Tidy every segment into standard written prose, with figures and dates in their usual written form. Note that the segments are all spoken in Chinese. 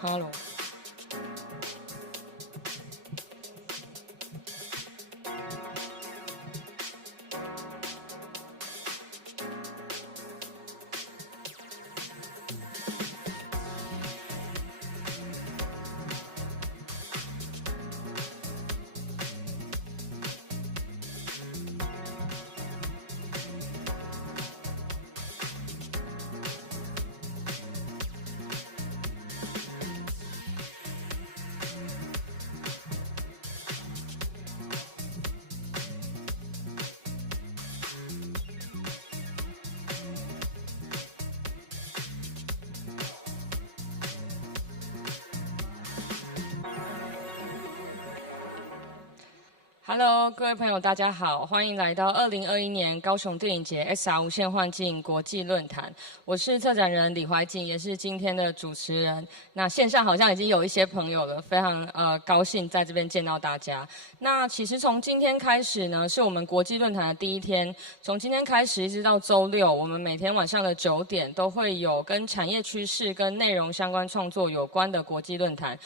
Hello。Hello， 各位朋友，大家好，欢迎来到2021年高雄电影节 XR 无限幻境国际论坛。我是策展人李怀瑾，也是今天的主持人。那线上好像已经有一些朋友了，非常高兴在这边见到大家。那其实从今天开始呢，是我们国际论坛的第一天。从今天开始一直到周六，我们每天晚上的9点都会有跟产业趋势、跟内容相关创作有关的国际论坛。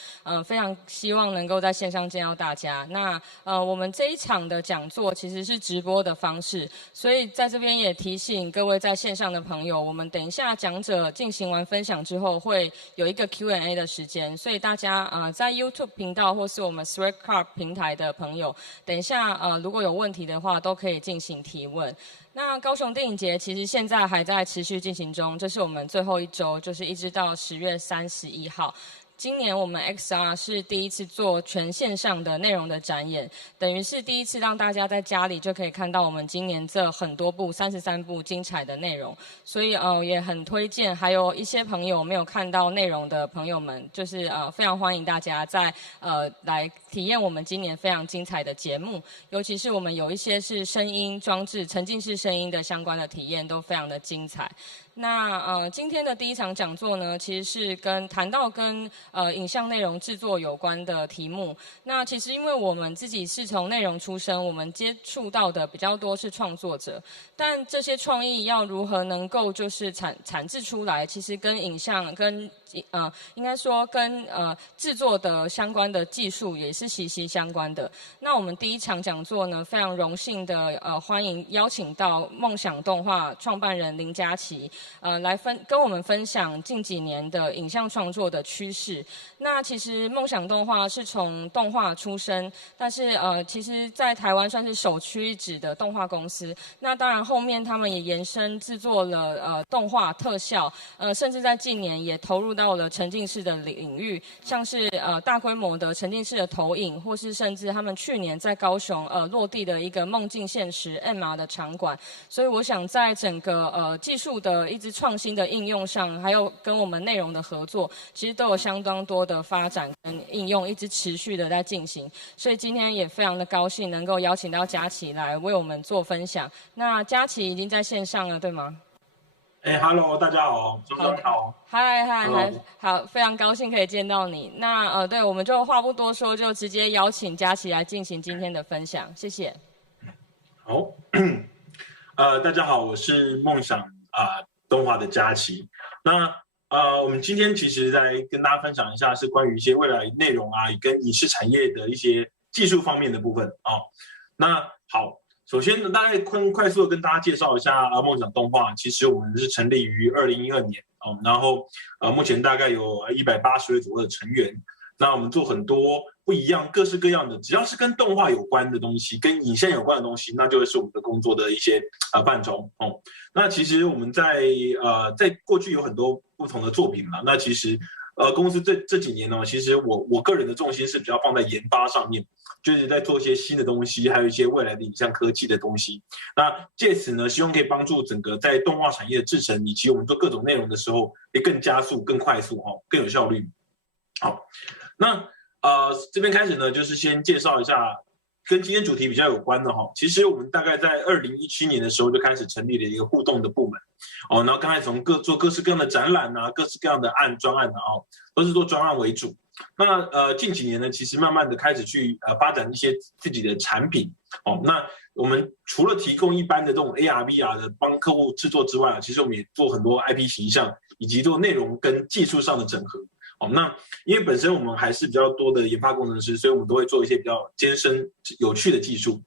非常希望能够在线上见到大家。那我们这一场的讲座其实是直播的方式，所以在这边也提醒各位在线上的朋友，我们等一下讲者进行完分享之后，会有一个 Q&A 的时间，所以大家在 YouTube 频道或是我们 Threadcard 平台的朋友，等一下如果有问题的话，都可以进行提问。那高雄电影节其实现在还在持续进行中，这是我们最后一周，就是一直到10月31号。今年我们 XR 是第一次做全线上的内容的展演，等于是第一次让大家在家里就可以看到我们今年这很多部33部精彩的内容，所以也很推荐，还有一些朋友没有看到内容的朋友们，就是非常欢迎大家在来体验我们今年非常精彩的节目，尤其是我们有一些是声音装置、沉浸式声音的相关的体验都非常的精彩。那今天的第一场讲座呢，其实是谈到跟影像内容制作有关的题目。那其实因为我们自己是从内容出身，我们接触到的比较多是创作者，但这些创意要如何能够就是产制出来，其实跟影像跟应该说跟制作的相关的技术也是息息相关的。那我们第一场讲座呢，非常荣幸的邀请到梦想动画创办人林佳琪来跟我们分享近几年的影像创作的趋势。那其实梦想动画是从动画出身，但是其实在台湾算是首屈一指的动画公司。那当然后面他们也延伸制作了动画特效，甚至在近年也投入到了沉浸式的领域，像是大规模的沉浸式的投影，或是甚至他们去年在高雄落地的一个梦境现实 MR 的场馆。所以我想在整个技术的一直创新的应用上，还有跟我们内容的合作，其实都有相当多的发展跟应用，一直持续的在进行。所以今天也非常的高兴能够邀请到佳琪来为我们做分享。那佳琪已经在线上了，对吗？Hello， 大家好，中中好。嗨，好，非常高兴可以见到你。那对，我们就话不多说，就直接邀请佳琪来进行今天的分享，谢谢。好，大家好，我是梦想动画的佳琪。那我们今天其实来跟大家分享一下，是关于一些未来内容跟影视产业的一些技术方面的部分那好。首先呢，大概快速的跟大家介绍一下梦想动画。其实我们是成立于2012年然后目前大概有180位左右的成员。那我们做很多不一样、各式各样的，只要是跟动画有关的东西、跟影像有关的东西，那就会是我们的工作的一些范畴那其实我们在过去有很多不同的作品嘛。那其实公司这几年呢，其实我个人的重心是比较放在研发上面。就是在做一些新的东西，还有一些未来的影像科技的东西。那借此呢，希望可以帮助整个在动画产业的制程，以及我们做各种内容的时候，可以更加速、更快速更有效率。好，那这边开始呢，就是先介绍一下跟今天主题比较有关的其实我们大概在2017年的时候就开始成立了一个互动的部门然后刚才从做各式各样的展览各式各样的专案都是做专案为主。那近几年呢，其实慢慢的开始去发展一些自己的产品那我们除了提供一般的这种 AR、VR 的帮客户制作之外其实我们也做很多 IP 形象以及做内容跟技术上的整合那因为本身我们还是比较多的研发工程师，所以我们都会做一些比较艰深有趣的技术。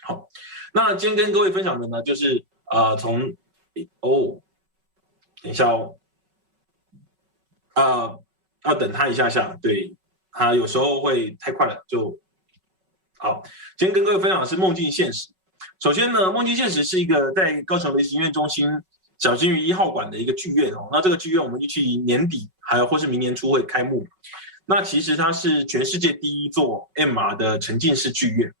好，那今天跟各位分享的呢，就是等一下要等他一下下，对，他有时候会太快了，就好。今天跟各位分享的是梦境现实。首先呢，梦境现实是一个在高雄流行音乐中心小金鱼1号馆的一个剧院那这个剧院我们预期年底还有或是明年初会开幕。那其实它是全世界第一座 MR 的沉浸式剧院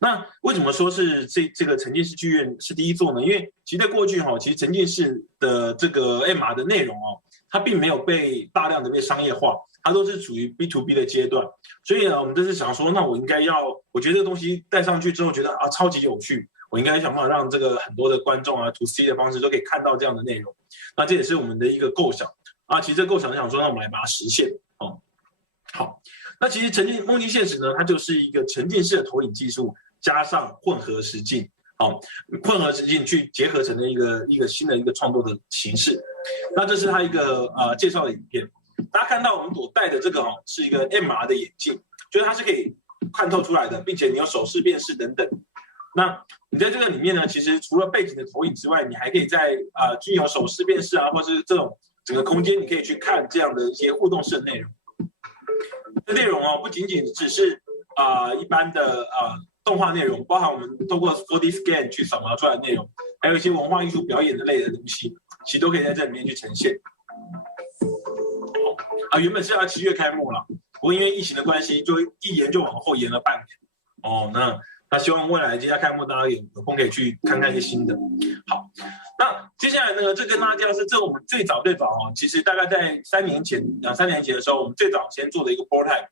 那为什么说是这个沉浸式剧院是第一座呢？因为其实在过去其实沉浸式的这个 MR 的内容它并没有被大量的被商业化，它都是处于 B2B 的阶段。所以呢，我们这次想说，那我觉得这个东西带上去之后，觉得超级有趣，我应该想办法让这个很多的观众to C 的方式都可以看到这样的内容。那这也是我们的一个构想其实这个构想想说，那我们来把它实现好，那其实梦境现实呢，它就是一个沉浸式的投影技术加上混合实境混合实境去结合成的一个新的一个创作的形式。那这是它一个介绍的影片。大家看到我们所戴的这个是一个 MR 的眼镜，就是它是可以看透出来的，并且你有手势辨识等等。那你在这个里面呢，其实除了背景的投影之外，你还可以在具有手势辨识或是这种整个空间，你可以去看这样的一些互动式的内容。这内容不仅仅只是一般的动画内容，包含我们透过 4D scan 去扫描出来的内容，还有一些文化艺术表演的类的东西，其实都可以在这里面去呈现。原本是要7月开幕了，不过因为疫情的关系，就一延就往后延了半年那希望未来接下来开幕，大家有空可以去看看一些新的。好，那接下来呢，这跟大家介绍是这我们最早其实大概在2-3年前的时候，我们最早先做的一个 prototype。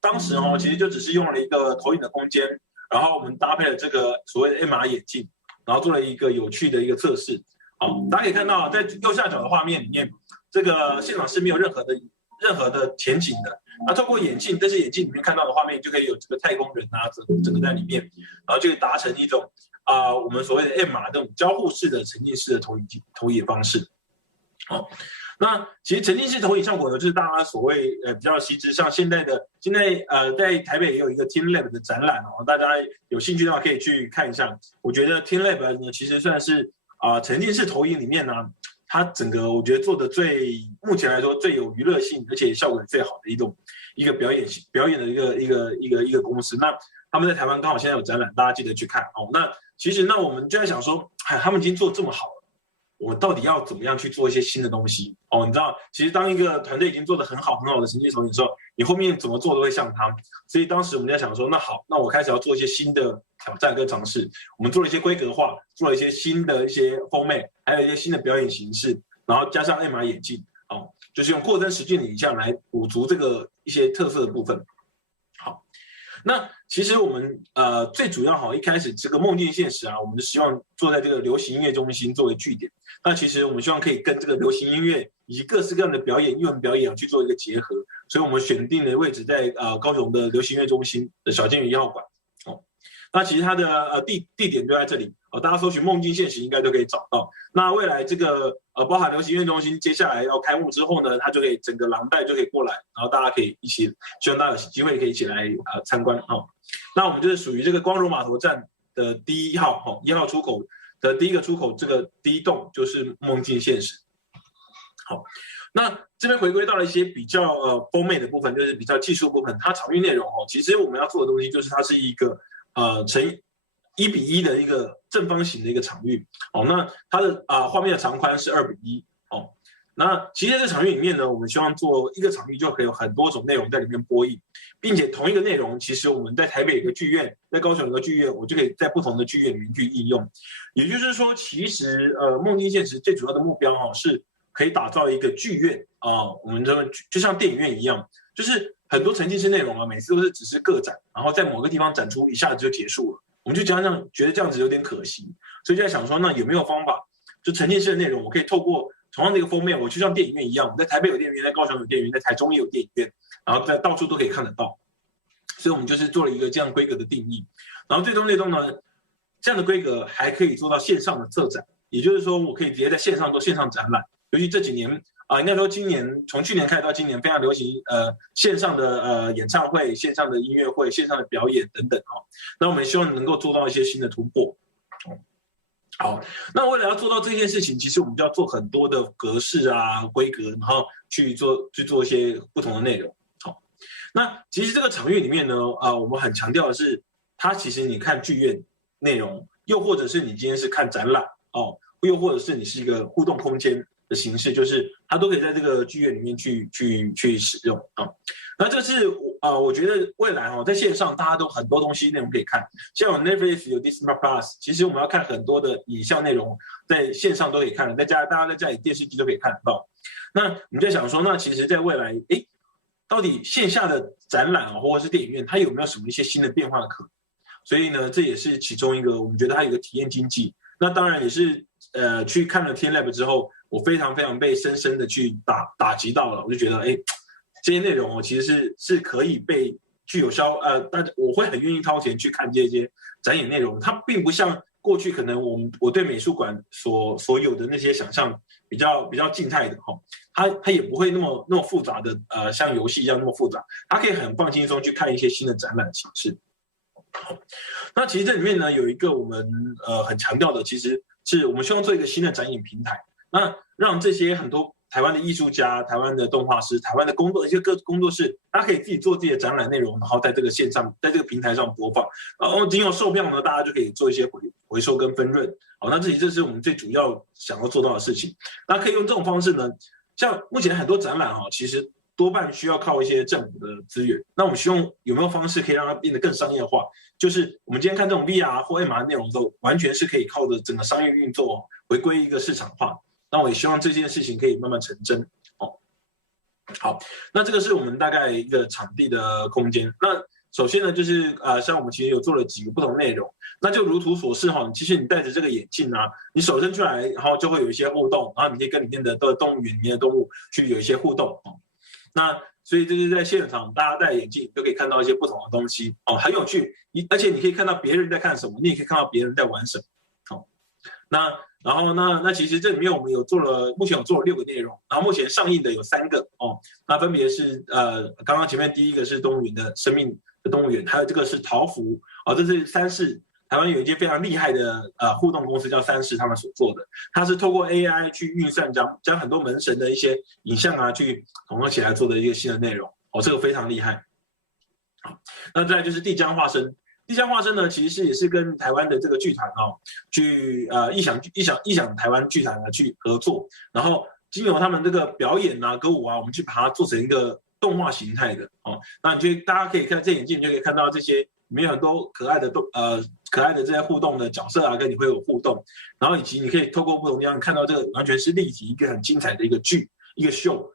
当时其实就只是用了一个投影的空间，然后我们搭配了这个所谓的 MR 眼镜，然后做了一个有趣的一个测试。大家可以看到，在右下角的画面里面，这个现场是没有任何的前景的。那透过眼镜，这些眼镜里面看到的画面，就可以有这个太空人整个在里面，然后就可以达成一种我们所谓的 MR 这种交互式的沉浸式的投影方式。那其实沉浸式投影效果呢，就是大家所谓比较细致，像现在在台北也有一个 TeamLab 的展览大家有兴趣的话可以去看一下。我觉得 TeamLab 呢，其实算是沉浸式投影里面呢，它整个我觉得做的目前来说最有娱乐性，而且效果最好的一个表演的一个公司。那他们在台湾刚好现在有展览，大家记得去看那其实我们就在想说，他们已经做这么好了，我们到底要怎么样去做一些新的东西哦？你知道，其实当一个团队已经做得很好的成绩首领的时候，你后面怎么做都会像他。所以当时我们在想说，那好，那我开始要做一些新的挑战跟尝试。我们做了一些规格化，做了一些新的一些format，还有一些新的表演形式，然后加上 MR 眼镜，哦，就是用扩增实境的影像来补足这个一些特色的部分。好。那其实我们最主要一开始这个梦境现实啊，我们就希望做在这个流行音乐中心作为据点。那其实我们希望可以跟这个流行音乐以及各式各样的表演、艺文表演去做一个结合，所以我们选定的位置在高雄的流行音乐中心的小金鱼1号馆。哦，那其实它的地点就在这里哦，大家搜寻梦境现实应该都可以找到。那未来这个包含流行音乐中心接下来要开幕之后呢，它就可以整个廊带就可以过来，然后大家可以一起，希望大家有机会可以一起来参观哦。那我们就是属于这个光荣码头站的第1号1号出口的第一个出口，这个第1栋就是梦境现实。好，那这边回归到了一些比较风美的部分，就是比较技术部分，它场域内容其实我们要做的东西就是它是一个乘1:1的一个正方形的一个场域哦。那它的画面的长宽是2:1哦。那其实在这场域里面呢，我们希望做一个场域就可以有很多种内容在里面播映，并且同一个内容，其实我们在台北有个剧院，在高雄有个剧院，我就可以在不同的剧院里面去应用。也就是说，其实梦境现实最主要的目标是可以打造一个剧院我们就像电影院一样，就是很多沉浸式内容每次都是只是个展，然后在某个地方展出一下子就结束了，我们就这样觉得这样子有点可惜，所以就在想说，那有没有方法，就沉浸式的内容，我可以透过同样的一个封面，我就像电影院一样，我在台北有电影院，在高雄有电影院，在台中也有电影院，然后在到处都可以看得到。所以我们就是做了一个这样规格的定义，然后最终呢，这样的规格还可以做到线上的策展，也就是说，我可以直接在线上做线上展览。尤其这几年应该说今年从去年开始到今年非常流行线上的演唱会、线上的音乐会、线上的表演等等那我们希望能够做到一些新的突破。好，那为了要做到这件事情，其实我们就要做很多的格式规格，然后去做一些不同的内容。好，那其实这个场域里面呢，我们很强调的是，它其实你看剧院内容，又或者是你今天是看展览又或者是你是一个互动空间的形式，就是它都可以在这个剧院里面去使用那这是我觉得未来在线上大家都很多东西内容可以看，像有 Netflix 有 Disney Plus， 其实我们要看很多的影像内容，在线上都可以看，大家在家里电视机都可以看得到。那我们在想说，那其实在未来，到底线下的展览或者是电影院，它有没有什么一些新的变化的可能？所以呢，这也是其中一个我们觉得它有一个体验经济。那当然也是去看了 TeamLab 之后，我非常非常被深深的去打击到了，我就觉得这些内容其实是可以被具有我会很愿意掏钱去看这些展演内容。它并不像过去可能我对美术馆所有的那些想象比较静态的它也不会那么复杂的像游戏一样那么复杂，它可以很放轻松去看一些新的展览形式。那其实这里面呢有一个我们很强调的，其实是我们希望做一个新的展演平台，那让这些很多台湾的艺术家、台湾的动画师、台湾的一些各工作室，大家可以自己做自己的展览内容，然后在这个线上，在这个平台上播放，然后经过售票呢，大家就可以做一些回收跟分润。那这是我们最主要想要做到的事情。那可以用这种方式呢，像目前很多展览其实多半需要靠一些政府的资源。那我们希望有没有方式可以让它变得更商业化？就是我们今天看这种 VR 或 MR 内容都完全是可以靠着整个商业运作回归一个市场化。那我也希望这件事情可以慢慢成真好，那这个是我们大概一个场地的空间。那首先呢，就是像我们其实有做了几个不同内容，那就如图所示其实你戴着这个眼镜你手伸出来，然后就会有一些互动，然后你可以跟里面的动物园里面的动物去有一些互动那所以就是在现场，大家戴眼镜就可以看到一些不同的东西很有趣，而且你可以看到别人在看什么，你也可以看到别人在玩什么然后那其实这里面我们目前有做了6个内容，然后目前上映的有3个那分别是刚刚前面第一个是动物园的生命的动物园，还有这个是桃福这是三视，台湾有一间非常厉害的互动公司叫三视，他们所做的，它是透过 AI 去运算将很多门神的一些影像去统合起来做的一个新的内容这个非常厉害。好，那再来就是帝江化身丽江化身呢，其实也是跟台湾的这个剧团去异想台湾剧团去合作，然后经由他们这个表演啊、歌舞啊，我们去把它做成一个动画形态的那大家可以看这眼镜，就可以看到这些里面有很多可爱的这些互动的角色啊，跟你会有互动，然后以及你可以透过不同地方看到这个完全是立体一个很精彩的一个剧一个秀，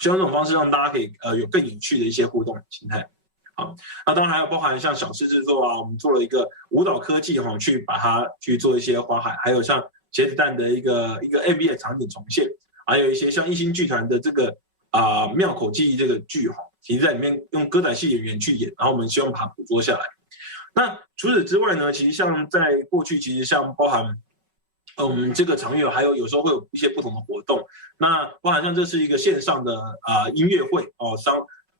希望这种方式让大家可以有更有趣的一些互动形态。好，那当然还有包含像小事制作啊，我们做了一个舞蹈科技去把它去做一些花海，还有像茄子蛋的一个 MV 的场景重现，还有一些像一心剧团的这个庙口记忆这个剧其实在里面用歌仔戏演员去演，然后我们希望把它捕捉下来。那除此之外呢，其实像在过去，其实像包含我们这个场域还有时候会有一些不同的活动，那包含像这是一个线上的音乐会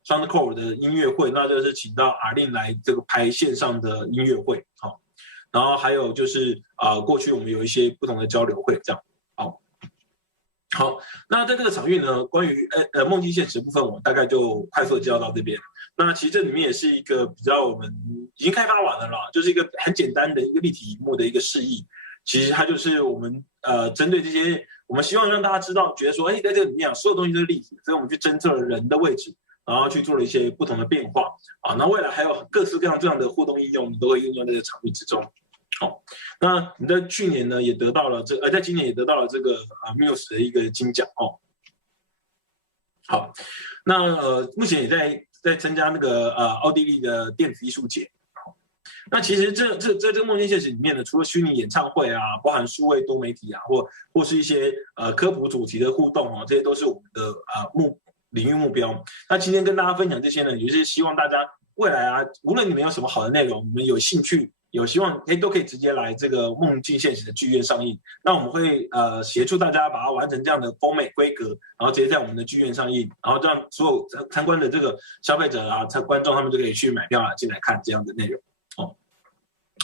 Soundcore 的音乐会，那就是请到阿令来这个拍线上的音乐会，然后还有就是过去我们有一些不同的交流会，这样，好，那在这个场域呢，关于梦境现实部分，我大概就快速的介绍到这边。那其实这里面也是一个比较我们已经开发完了啦，就是一个很简单的一个立体荧幕的一个示意。其实它就是我们针对这些，我们希望让大家知道，觉得说，在这里面所有东西都是立体，所以我们去侦测了人的位置。然后去做了一些不同的变化那未来还有各式各样这样的互动应用，我们都会应用在这个场域之中。那你在去年呢也得到了在今年也得到了这个Muse 的一个金奖好，那目前也在参加那个奥地利的电子艺术节。那其实在这个梦境现实里面呢，除了虚拟演唱会啊，包含数位多媒体啊，或是一些科普主题的互动这些都是我们的领域目标。那今天跟大家分享这些呢，也是希望大家未来无论你们有什么好的内容，你们有兴趣有希望都可以直接来这个梦境现实的剧院上映。那我们会协助大家把它完成这样的丰美规格，然后直接在我们的剧院上映，然后让所有参观的这个消费者观众他们就可以去买票进来看这样的内容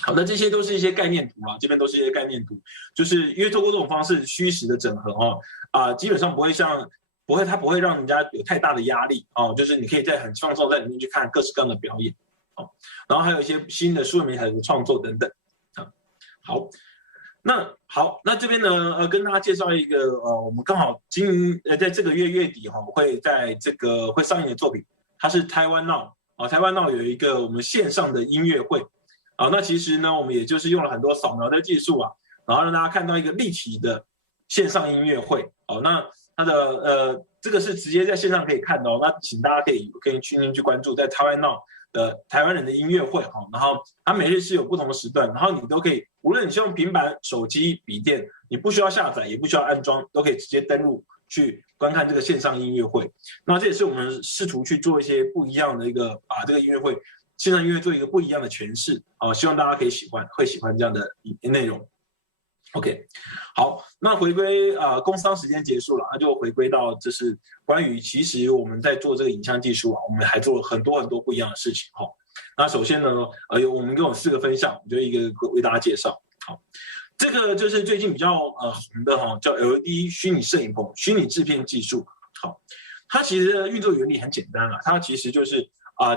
好，那这些都是一些概念图这边都是一些概念图，就是因为透过这种方式虚实的整合基本上它不会让人家有太大的压力就是你可以很放松在里面去看各式各样的表演然后还有一些新的数位媒体的创作等等好，那这边呢跟大家介绍一个我们刚好在这个月底会在这个会上映的作品，它是台湾闹台湾闹有一个我们线上的音乐会那其实呢我们也就是用了很多扫描的技术然后让大家看到一个立体的线上音乐会那它的这个是直接在线上可以看的那请大家可以去关注在台湾闹的台湾人的音乐会然后它每日是有不同的时段，然后你都可以无论你是用平板、手机、笔电，你不需要下载也不需要安装，都可以直接登录去观看这个线上音乐会。那这也是我们试图去做一些不一样的把这个音乐会线上音乐做一个不一样的诠释希望大家可以喜欢这样的内容。OK， 好，那回归工商时间结束了，那就回归到就是关于其实我们在做这个影像技术我们还做了很多不一样的事情那首先呢我们有4个分项，我就一个为大家介绍。好，这个就是最近比较红的叫 LED 虚拟摄影棚、虚拟制片技术。好，它其实运作原理很简单它其实就是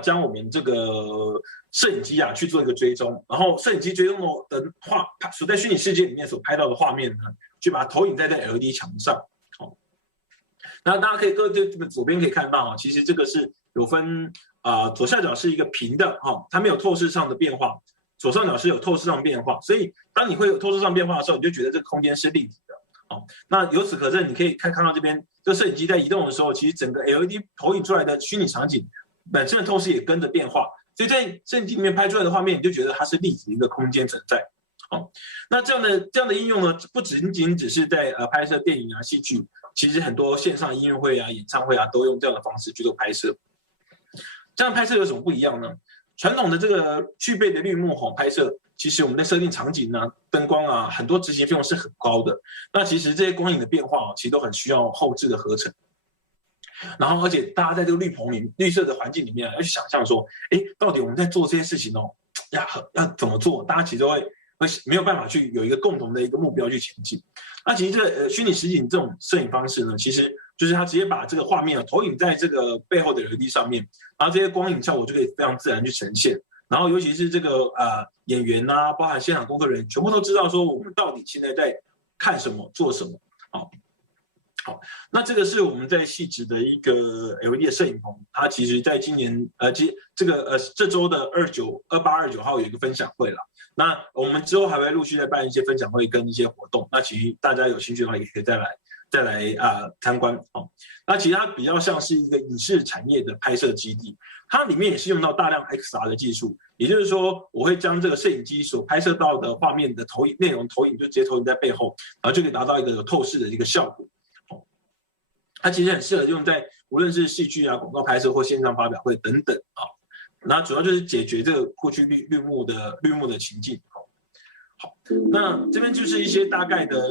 将我们这个摄影机去做一个追踪，然后摄影机追踪的所在虚拟世界里面所拍到的画面呢，去把它投影在这 LED 墙上。那大家可以左边可以看到其实这个是有分左下角是一个平的它没有透视上的变化，左上角是有透视上变化，所以当你会有透视上变化的时候，你就觉得这个空间是立体的。那由此可证，你可以看到这边这摄影机在移动的时候，其实整个 LED 投影出来的虚拟场景本身的透视也跟着变化，所以在摄影机里面拍出来的画面，你就觉得它是立体的一个空间存在。那这样的应用呢，不仅仅只是在拍摄电影戏剧，其实很多线上音乐会演唱会都用这样的方式去做拍摄。这样拍摄有什么不一样呢？传统的这个具备的绿幕拍摄，其实我们在设定场景灯光很多执行费用是很高的。那其实这些光影的变化其实都很需要后置的合成。然后而且大家在这个绿色的环境里面要去想象说，到底我们在做这些事情要怎么做？大家其实会没有办法去有一个共同的一个目标去前进。那其实这个虚拟实景这种摄影方式呢，其实就是它直接把这个画面投影在这个背后的LED上面，然后这些光影效果就可以非常自然去呈现。然后尤其是这个演员啊，包含现场工作人员，全部都知道说我们到底现在在看什么、做什么。好，那这个是我们在汐止的一个 LED 的摄影棚，它其实在今年这周的28、29号有一个分享会了。那我们之后还会陆续再办一些分享会跟一些活动，那其实大家有兴趣的话也可以再来参观。那其实它比较像是一个影视产业的拍摄基地，它里面也是用到大量 XR 的技术，也就是说我会将这个摄影机所拍摄到的画面的内容投影就直接投影在背后，然后就可以达到一个有透视的一个效果。它其实很适合用在无论是戏剧啊、广告拍摄或线上发表会等等那主要就是解决这个过去绿幕的情境。好，那这边就是一些大概的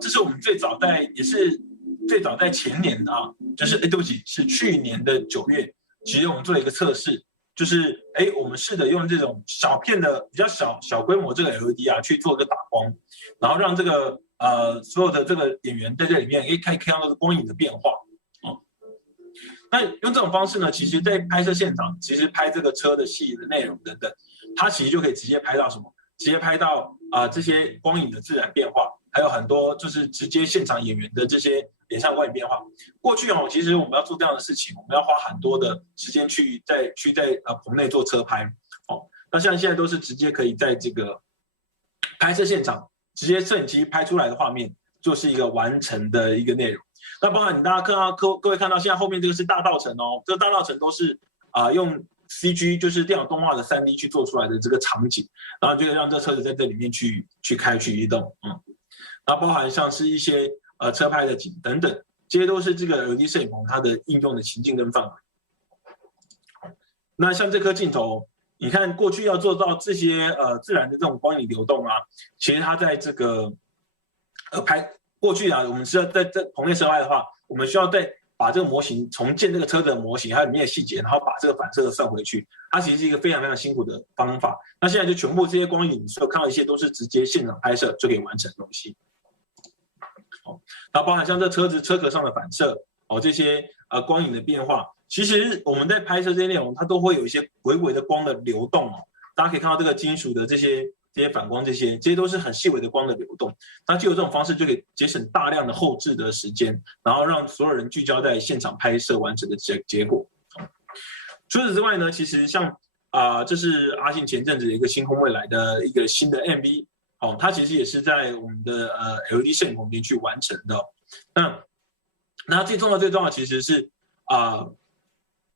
这是我们最早在前年就是对不起，是去年的9月，其实我们做了一个测试，就是我们试着用这种小片的比较小规模这个 LED 去做一个打光，然后让这个所有的这个演员在这里面可以看到光影的变化。那用这种方式呢，其实在拍摄现场，其实拍这个车的戏的内容等等，它其实就可以直接拍到什么？直接拍到这些光影的自然变化，还有很多就是直接现场演员的这些脸上光影变化。过去其实我们要做这样的事情，我们要花很多的时间去在棚内做车拍。那像现在都是直接可以在这个拍摄现场，直接摄影机拍出来的画面，就是一个完成的一个内容。那包含大家各位看到现在后面这个是大稻埕这个大稻埕都是用 CG 就是电脑动画的3D 去做出来的这个场景，然后就让这车子在这里面去开去移动。然后包含像是一些车拍的景等等，这些都是这个 LED 摄影棚它的应用的情境跟范围。那像这颗镜头，你看过去要做到这些自然的这种光影流动其实它在这个过去我们是要在棚内摄拍的话，我们需要再把这个模型重建这个车子的模型还有里面的细节，然后把这个反射算回去，它其实是一个非常非常辛苦的方法。那现在就全部这些光影，所有看到一些都是直接现场拍摄就可以完成的东西。那包含像这车子车壳上的反射这些光影的变化，其实我们在拍摄这些内容，它都会有一些微微的光的流动大家可以看到这个金属的这些反光，这些都是很细微的光的流动。那就有这种方式就可以节省大量的后置的时间，然后让所有人聚焦在现场拍摄完成的结果。除此之外呢，其实像这是阿信前阵子一个星空未来的一个新的 MV，它其实也是在我们的LED 摄影棚里面去完成的。那最重要其实是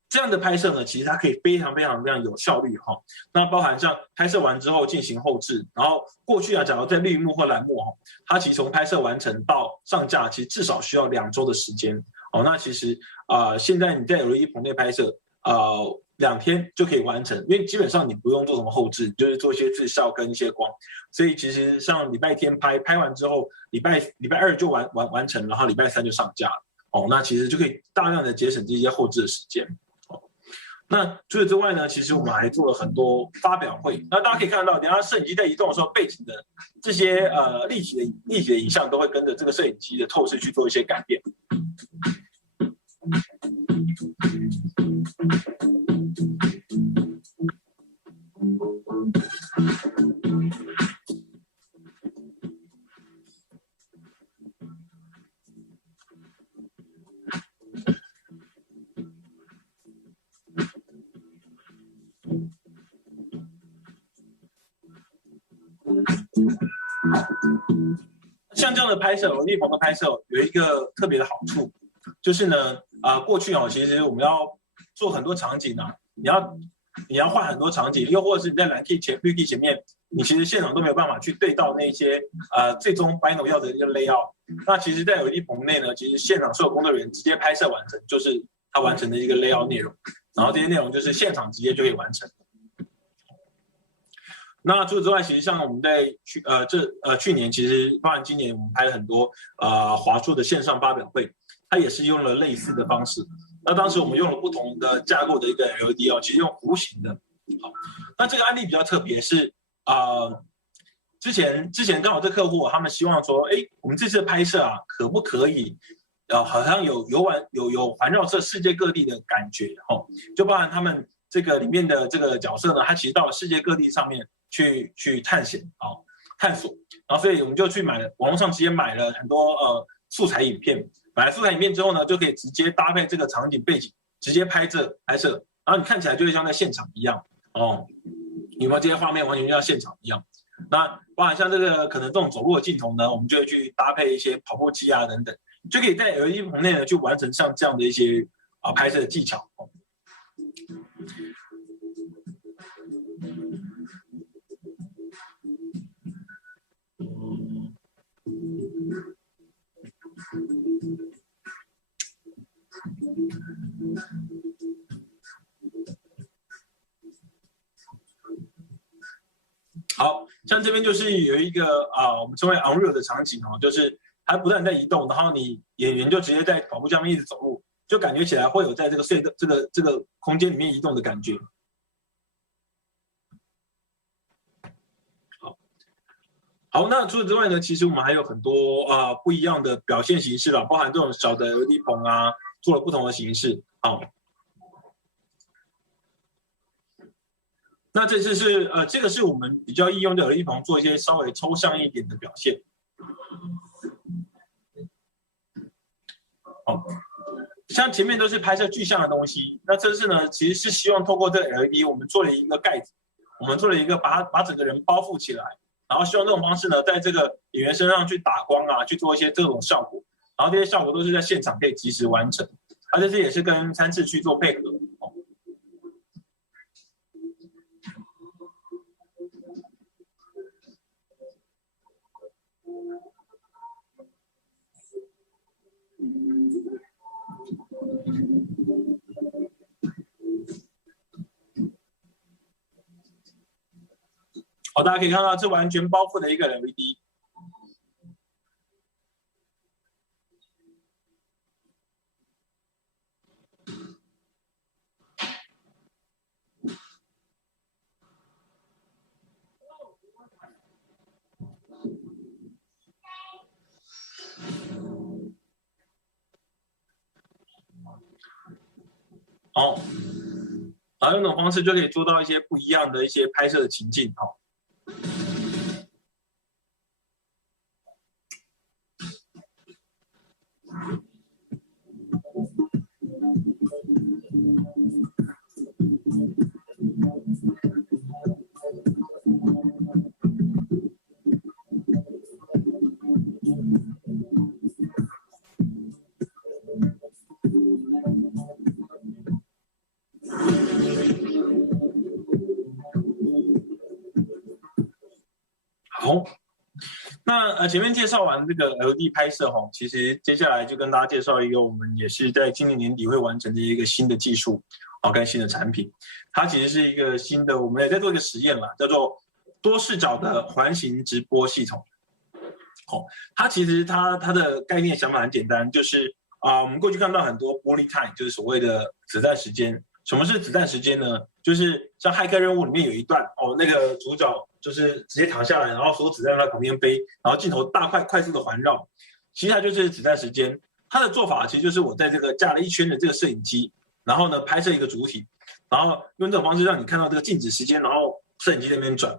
这样的拍摄呢，其实它可以非常非常非常有效率那包含像拍摄完之后进行后置，然后过去假如在绿幕或蓝幕它其实从拍摄完成到上架，其实至少需要2周的时间那其实现在你在 LED 棚内拍摄2天就可以完成，因为基本上你不用做什么后置，就是做一些特效跟一些光，所以其实像礼拜天拍完之后，礼拜2就完成，然后礼拜3就上架了那其实就可以大量的节省这些后置的时间。那除此之外呢，其实我们还做了很多发表会。那大家可以看到，等一下摄影机在移动的时候，背景的这些立体的影像都会跟着这个摄影机的透视去做一些改变。像这样的拍摄，LED 棚的拍摄有一个特别的好处，就是呢，过去其实我们要做很多场景你要换很多场景，又或者是你在蓝 key 绿 key 前面，你其实现场都没有办法去对到那些最终 final 要的一个 layout。那其实，在 LED 棚内呢，其实现场所有工作人员直接拍摄完成，就是他完成的一个 layout 内容，然后这些内容就是现场直接就可以完成。那除此之外，其实像我们在去年，其实包含今年，我们拍了很多华硕的线上发表会，它也是用了类似的方式。那当时我们用了不同的架构的一个 LED 其实用弧形的。好，那这个案例比较特别是之前刚好这客户他们希望说，我们这次的拍摄可不可以好像有环绕这世界各地的感觉就包含他们这个里面的这个角色呢，他其实到了世界各地上面去探险探索，然后所以我们就去网络上直接买了很多素材影片，买了素材影片之后呢，就可以直接搭配这个场景背景，直接拍摄，然后你看起来就会像在现场一样有没有这些画面完全就像现场一样？那包含像这个可能这种走路的镜头呢，我们就会去搭配一些跑步机啊等等，就可以在 LED 棚内呢去完成像这样的一些拍摄的技巧。好像这边就是有一个我们称为 Unreal 的场景就是它不断在移动，然后你演员就直接在跑步机上面一直走路，就感觉起来会有在这个空间里面移动的感觉。好，那除此之外呢，其实我们还有很多不一样的表现形式啦，包含这种小的 LED 棚做了不同的形式。那这次是这个是我们比较应用的 LED 棚做一些稍微抽象一点的表现。像前面都是拍摄具象的东西，那这次呢其实是希望透过这个 LED， 我们做了一个盖子，我们做了一个把整个人包覆起来，然后希望这种方式呢，在这个演员身上去打光去做一些这种效果，然后这些效果都是在现场可以及时完成，而且这也是跟参视去做配合。好，大家可以看到，这完全包覆的一个 LED。然后用这种方式就可以做到一些不一样的一些拍摄的情境。好，那前面介绍完这个 LED 拍摄其实接下来就跟大家介绍一个我们也是在今年年底会完成的一个新的技术跟新的产品。它其实是一个新的，我们也在做一个实验啦，叫做多视角的环形直播系统。它其实它的概念想法很简单，就是我们过去看到很多 bullet time， 就是所谓的子弹时间。什么是子弹时间呢？就是像骇客任务里面有一段那个主角就是直接躺下来，然后所有子弹在旁边飞，然后镜头快速的环绕，其实它就是子弹时间。它的做法其实就是我在这个架了一圈的这个摄影机，然后呢拍摄一个主体，然后用这种方式让你看到这个静止时间，然后摄影机在那边转。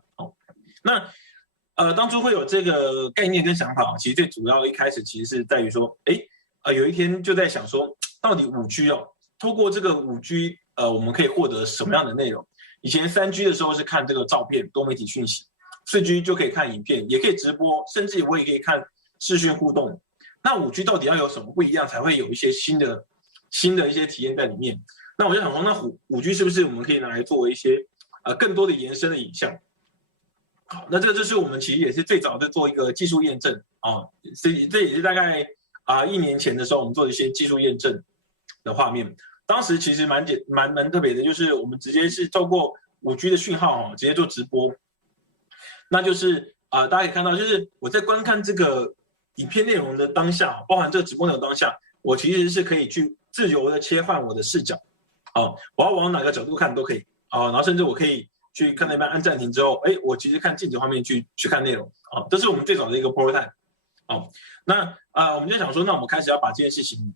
那当初会有这个概念跟想法，其实最主要一开始其实是在于说，有一天就在想说，到底5G透过这个5G，我们可以获得什么样的内容？以前3G 的时候是看这个照片、多媒体讯息，4G 就可以看影片，也可以直播，甚至我也可以看视讯互动。那5G 到底要有什么不一样，才会有一些新的一些体验在里面？那我就想说，那5G 是不是我们可以拿来作为一些更多的延伸的影像？好，那这就是我们其实也是最早在做一个技术验证这也是大概1年前的时候，我们做一些技术验证的画面。当时其实蛮特别的，就是我们直接是透过5G 的讯号直接做直播。那就是大家可以看到，就是我在观看这个影片内容的当下，包含这个直播内容当下，我其实是可以去自由的切换我的视角我要往哪个角度看都可以然后甚至我可以去看那边按暂停之后，我其实看静止画面去看内容这是我们最早的一个 prototype 那我们就想说，那我们开始要把这件事情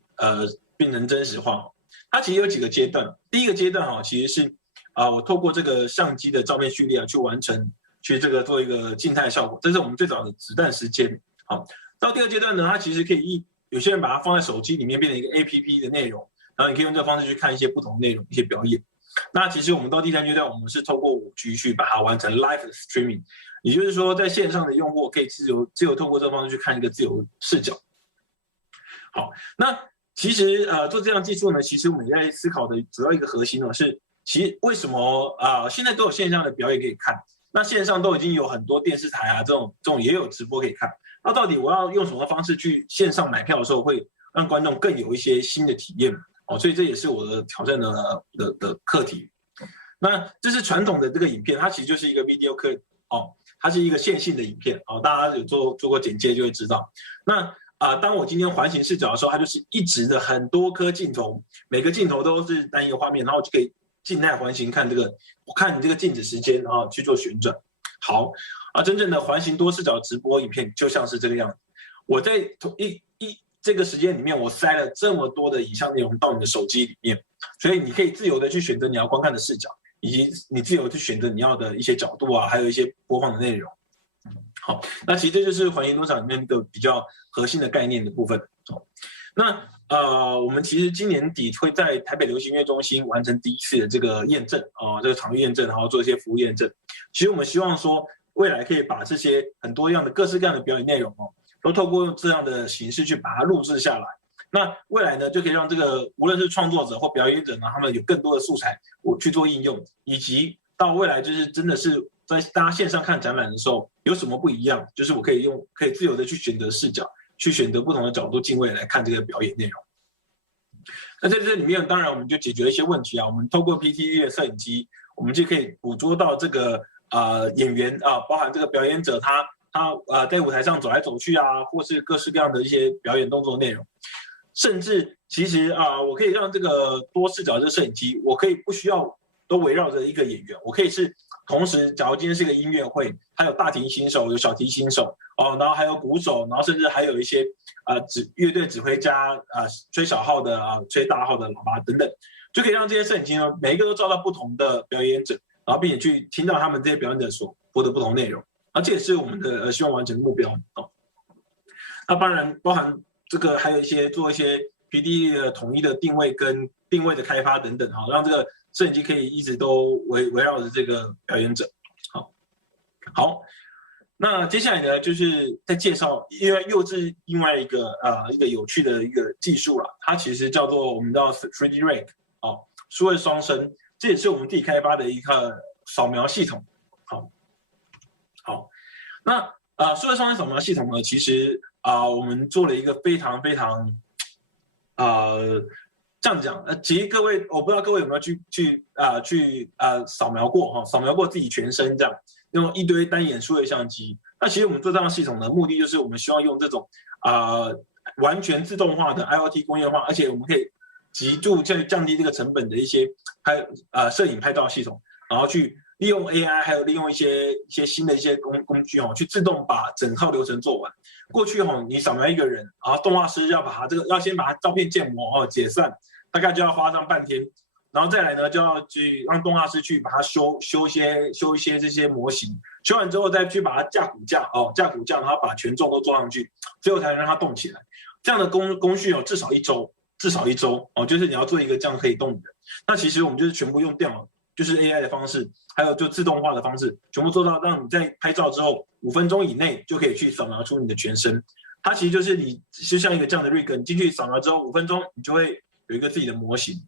变成真实化。它其实有几个阶段，第一个阶段其实是我透过这个相机的照片序列去完成，去这个做一个静态效果，这是我们最早的子弹时间。好，到第二阶段呢，它其实可以有些人把它放在手机里面变成一个 APP 的内容，然后你可以用这个方式去看一些不同内容、一些表演。那其实我们到第三阶段，我们是透过5G 去把它完成 live streaming， 也就是说，在线上的用户可以自由透过这个方式去看一个自由视角。好，那其实做这样技术呢，其实我们在思考的主要一个核心呢是，其实为什么现在都有线上的表演可以看，那线上都已经有很多电视台啊这种也有直播可以看，那到底我要用什么方式去线上买票的时候，会让观众更有一些新的体验？所以这也是我的挑战的课题。那这是传统的这个影片，它其实就是一个 video clip 它是一个线性的影片大家有做过剪接就会知道。那当我今天环形视角的时候，它就是一直的很多颗镜头，每个镜头都是单一个画面，然后就可以静态环形看看你这个静止时间去做旋转。好真正的环形多视角直播影片就像是这个样子。我在这个时间里面，我塞了这么多的影像内容到你的手机里面，所以你可以自由的去选择你要观看的视角，以及你自由去选择你要的一些角度还有一些播放的内容。好，那其实这就是环形多视角里面的比较核心的概念的部分。那我们其实今年底会在台北流行音乐中心完成第一次的这个验证这个场域验证，然后做一些服务验证。其实我们希望说，未来可以把这些很多样的各式各样的表演内容都透过这样的形式去把它录制下来。那未来呢，就可以让这个无论是创作者或表演者呢，他们有更多的素材我去做应用，以及到未来就是真的是在大家线上看展览的时候有什么不一样，就是我可以自由的去选择视角，去选择不同的角度进位来看这个表演内容。那在这里面，当然我们就解决了一些问题我们透过 PTZ 的摄影机，我们就可以捕捉到这个演员包含这个表演者他在舞台上走来走去或是各式各样的一些表演动作内容，甚至其实我可以让这个多视角的摄影机，我可以不需要都围绕着一个演员，我可以是同时，假如今天是一个音乐会，还有大提琴手，有小提琴手然后还有鼓手，然后甚至还有一些乐队指挥家吹小号的吹大号的喇叭等等，就可以让这些摄影机呢每一个都照到不同的表演者，然后并且去听到他们这些表演者所播的不同内容。这也是我们的希望完成的目标那当然包含这个还有做一些 PD 的统一的定位跟定位的开发等等让这个摄影机可以一直都围绕着这个表演者。好，那接下来呢就是在介绍，因为又是另外一个有趣的一个技术了，它其实叫做我们叫 3D Rig 数位双生，这也是我们自己开发的一个扫描系统。好，那数位双生扫描系统呢，其实我们做了一个非常非常这样讲其实各位我不知道各位有没有去扫描过自己全身，这样用一堆单眼数位相机。那其实我们做这样的系统的目的就是我们希望用这种完全自动化的 IoT 工业化，而且我们可以极度降低这个成本的一些摄影拍照系统，然后去利用 AI 还有利用一些新的一些工具去自动把整套流程做完。过去你扫描一个人，然后动画师要先把他照片建模解散，大概就要花上半天，然后再来呢就要去让动画师去把它修一些这些模型，修完之后再去把它架骨架，然后把权重都做上去，最后才能让它动起来。这样的工序至少一周就是你要做一个这样可以动的人。那其实我们就是全部用电脑，就是 AI 的方式，还有就自动化的方式，全部做到让你在拍照之后5分钟以内就可以去扫描出你的全身。它其实就是你就像一个这样的 rig， 你进去扫描之后5分钟，你就会有一个自己的模型。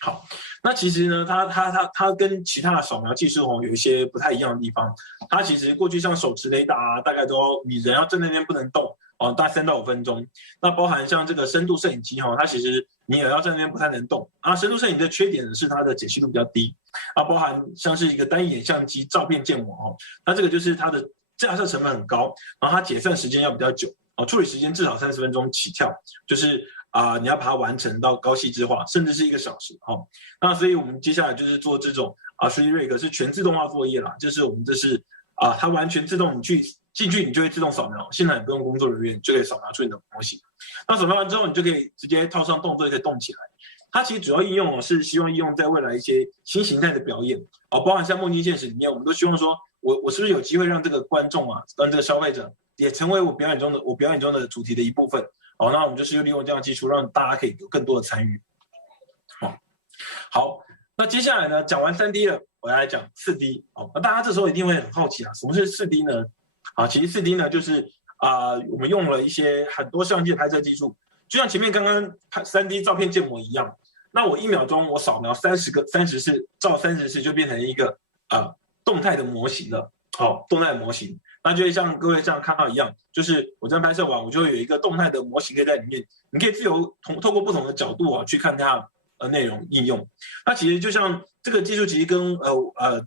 好，那其实呢，它跟其他的扫描技术有一些不太一样的地方。它其实过去像手持雷达大概都你人要站那边不能动大概3到5分钟。那包含像这个深度摄影机它其实你也要站那边不太能动深度摄影的缺点是它的解析度比较低包含像是一个单眼相机照片建模它这个就是它的架设成本很高，然后它解散时间要比较久处理时间至少30分钟起跳，就是你要把它完成到高细致化，甚至是1个小时那所以我们接下来就是做这种3D Rig 是全自动化作业啦，就是我们这是它完全自动，你进去你就会自动扫描，现在也不用工作人员就可以扫描出你的模型。那扫描完之后，你就可以直接套上动作，就可以动起来。它其实主要应用是希望应用在未来一些新形态的表演包含像梦境现实里面，我们都希望说我是不是有机会让这个观众跟这个消费者也成为我表演中的主题的一部分那我们就是利用这样的技术让大家可以有更多的参与好，那接下来呢讲完 3D 了，我来讲 4D 那大家这时候一定会很好奇什么是 4D 呢其实 4D 呢就是我们用了一些很多相机的拍摄技术，就像前面刚刚 3D 照片建模一样，那我1秒钟我扫描30次照30次就变成一个动态的模型了动态的模型，那就会像各位这样看到一样，就是我这样拍摄完，我就会有一个动态的模型可以在里面，你可以自由透过不同的角度去看它内容应用。那其实就像这个技术，其实跟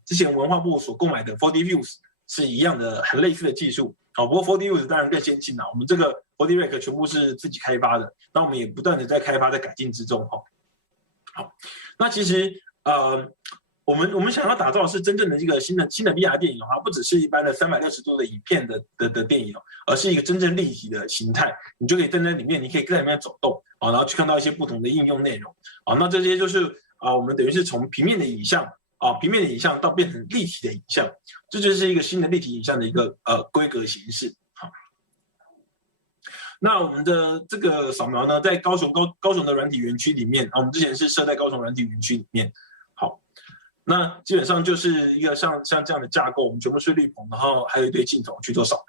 之前文化部所购买的 4D Views 是一样的，很类似的技术。不过 4D Views 当然更先进了，我们这个 4D Rec 全部是自己开发的，那我们也不断的在开发在改进之中好，那其实我们想要打造的是真正的这个新的 VR 电影它不只是一般的360度的影片的电影而是一个真正立体的形态，你就可以站在里面，你可以在里面走动然后去看到一些不同的应用内容那这些就是我们等于是从平面的影像到变成立体的影像，这就是一个新的立体影像的一个规格形式那我们的这个扫描呢，在高雄的软体园区里面我们之前是设在高雄软体园区里面。好，那基本上就是一个像这样的架构，我们全部是滤棚，然后还有一堆镜头去做扫描。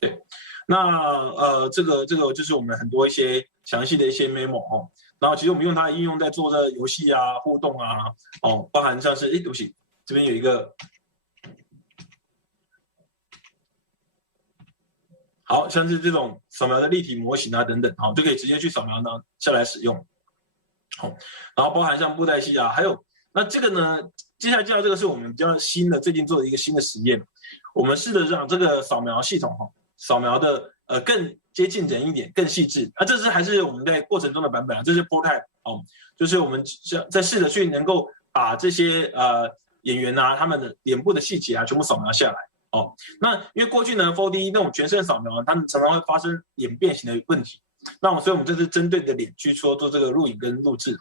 对，那这个就是我们很多一些详细的一些 memo 然后其实我们用它应用在做这游戏互动包含像是对不起，这边有一个。好像是这种扫描的立体模型等等就可以直接去扫描呢下来使用然后包含像布袋戏还有那这个呢，接下来介绍这个是我们比较新的最近做的一个新的实验，我们试着让这个扫描系统扫描的更接近人一点，更细致这是还是我们在过程中的版本这是 prototype 就是我们在试着去能够把这些演员他们的脸部的细节全部扫描下来那因为过去呢 4D 那种全身扫描他们常常会发生脸变形的问题，所以我们这是针对的脸去做这个录影跟录制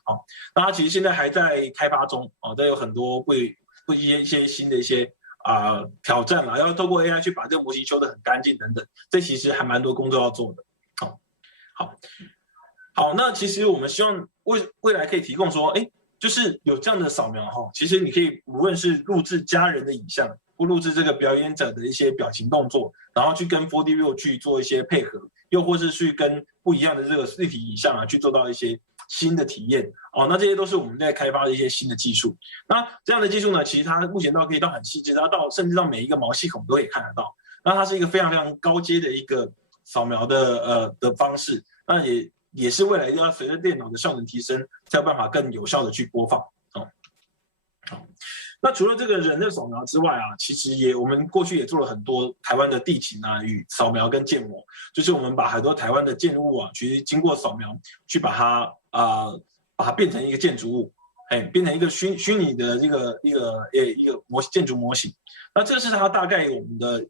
那它其实现在还在开发中在有很多一些新的一些挑战要透过 AI 去把这个模型修得很干净等等，这其实还蛮多工作要做的好，那其实我们希望未来可以提供说就是有这样的扫描其实你可以无论是录制家人的影像或录制这个表演者的一些表情动作，然后去跟 4D View 去做一些配合，又或是去跟不一样的这个立体影像去做到一些新的体验那这些都是我们在开发的一些新的技术。那这样的技术呢，其实它目前可以到很细致，甚至到每一个毛细孔都可以看得到。那它是一个非常非常高阶的一个扫描的方式，那也是未来要随着电脑的效能提升，才有办法更有效的去播放那除了这个人的扫描之外其实我们过去也做了很多台湾的地形与扫描跟建模，就是我们把很多台湾的建物其实经过扫描去把它变成一个建筑物，变成一个虚拟的一个建筑模型。那这是它大概我们的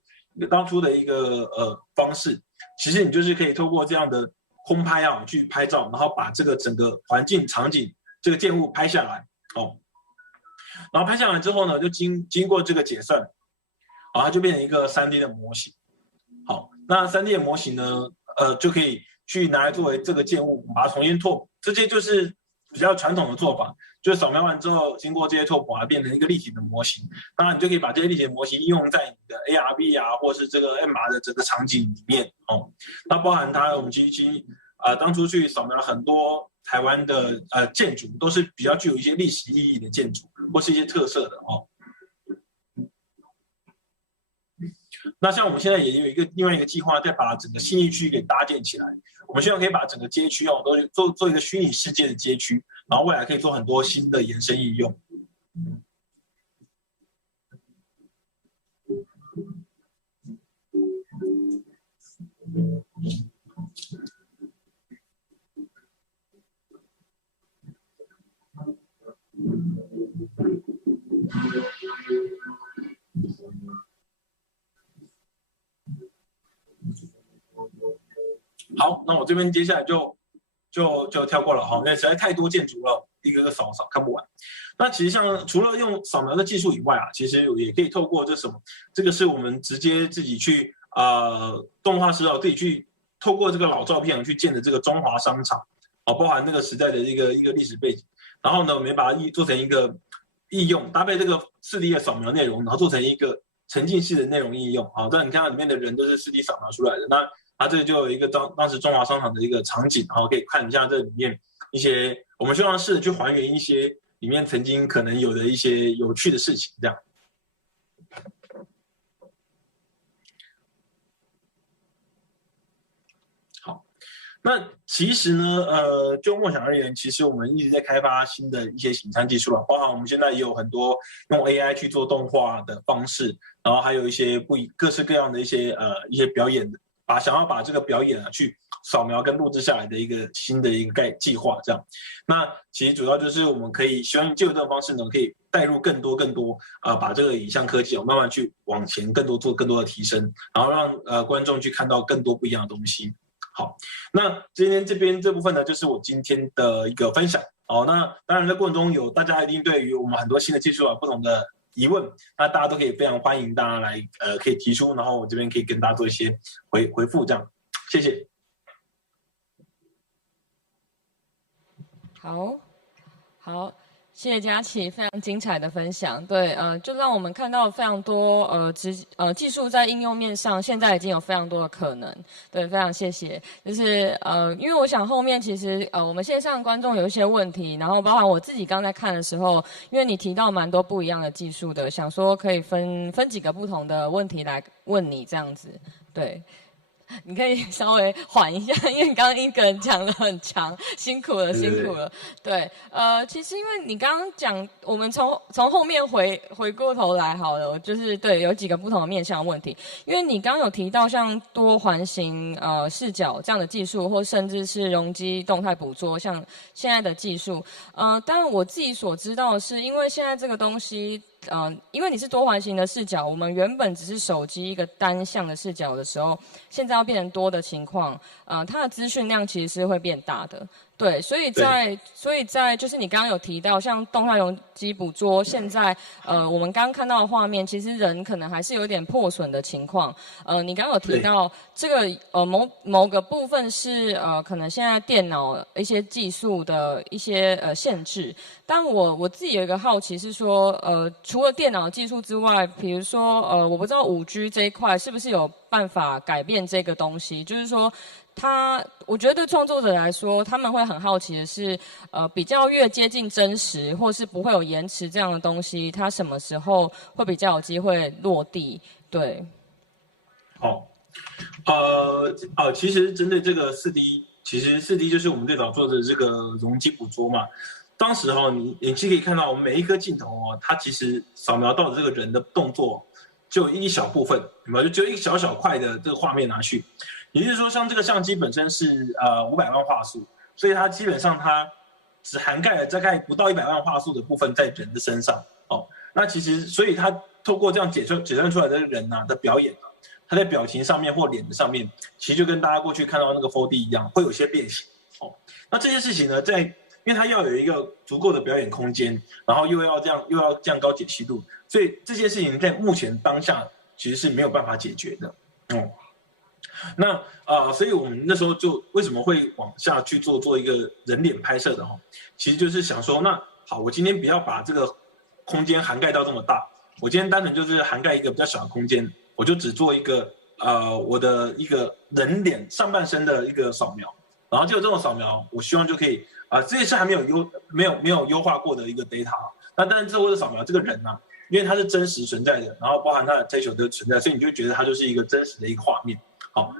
当初的一个方式。其实你就是可以透过这样的空拍去拍照，然后把这个整个环境场景这个建物拍下来然后拍下来之后呢，就经过这个解算它就变成一个 3D 的模型。好，那 3D 的模型呢就可以去拿来作为这个建物，把它重新拓，这些就是比较传统的做法，就是扫描完之后经过这些拓扑变成一个立体的模型。当然你就可以把这些立体的模型应用在你的 AR、VR 或是这个 MR 的这个场景里面那包含我们其实当初去扫描了很多台湾的建筑，都是比较具有一些历史意义的建筑，或是一些特色的那像我们现在也有另外一个计划，在把整个信义区给搭建起来。我们希望可以把整个街区都做一个虚拟世界的街区，然后未来可以做很多新的延伸应用。好，那我这边接下来就就跳过了哈，因为实在太多建筑了，一个个扫看不完。那其实像除了用扫描的技术以外啊，其实也可以透过这个是我们直接自己去动画师自己去透过这个老照片去建的这个中华商场包含那个时代的一个历史背景，然后呢，我们把它做成一个应用，搭配这个4D 的扫描内容，然后做成一个沉浸式的内容应用但你看到里面的人都是4D 扫描出来的，那它这个就有一个当时中华商场的一个场景，然后可以看一下这里面一些，我们希望试着去还原一些里面曾经可能有的一些有趣的事情，这样。好，那其实呢，就梦想而言，其实我们一直在开发新的一些形象技术了，包含我们现在也有很多用 AI 去做动画的方式，然后还有一些各式各样的一些表演的。想要把这个表演去扫描跟录制下来的一个新的一个计划，这样。那其实主要就是我们可以希望借由这种方式呢，可以带入更多把这个影像科技慢慢去往前做更多的提升，然后让观众去看到更多不一样的东西。好，那今天这部分呢，就是我今天的一个分享。那当然在过程中大家一定对于我们很多新的技术不同的疑问，那大家都可以非常欢迎大家来可以提出，然后我这边可以跟大家做一些回复，这样，谢谢。好，谢谢佳琪非常精彩的分享。对，就让我们看到非常多技术在应用面上，现在已经有非常多的可能。对，非常谢谢。就是因为我想后面其实我们线上观众有一些问题，然后包含我自己刚才看的时候，因为你提到蛮多不一样的技术的，想说可以分几个不同的问题来问你这样子。对。你可以稍微缓一下，因为你刚刚一个人讲得很长，辛苦了。对，其实因为你刚刚讲，我们从后面回过头来好了，就是对有几个不同的面向的问题，因为你刚刚有提到像多环形视角这样的技术，或甚至是容积动态捕捉，像现在的技术，但我自己所知道的是，因为现在这个东西。因为你是多环形的视角，我们原本只是手机一个单向的视角的时候，现在要变成多的情况，它的资讯量其实是会变大的。对，所以在就是你刚刚有提到，像动态容积捕捉，现在我们刚刚看到的画面，其实人可能还是有点破损的情况。你刚刚有提到这个某个部分是可能现在电脑一些技术的一些限制，但我自己有一个好奇是说，除了电脑技术之外，比如说我不知道5G 这一块是不是有办法改变这个东西，就是说。我觉得对创作者来说，他们会很好奇的是，比较越接近真实，或是不会有延迟这样的东西，它什么时候会比较有机会落地？对。好，其实针对这个4D，其实4D 就是我们最早做的这个容积捕捉嘛。当时你其实可以看到，我们每一颗镜头它其实扫描到的这个人的动作，就一小部分，有没有？就只有一小块的这个画面拿去。也就是说，像这个相机本身是500万画素，所以它基本上它只涵盖了大概不到100万画素的部分在人的身上那其实，所以它透过这样解算出来的人的表演他在表情上面或脸的上面，其实就跟大家过去看到那个 4D 一样，会有些变形那这件事情呢，因为它要有一个足够的表演空间，然后又要这样高解析度，所以这件事情在目前当下其实是没有办法解决的那所以我们那时候就为什么会往下去做一个人脸拍摄的其实就是想说，那好，我今天不要把这个空间涵盖到这么大，我今天单纯就是涵盖一个比较小的空间，我就只做一个我的一个人脸上半身的一个扫描，然后就这种扫描，我希望就可以这也是还没有优化过的一个 data。那但是之后的扫描这个人因为它是真实存在的，然后包含它的追求的存在，所以你就觉得它就是一个真实的一个画面。好，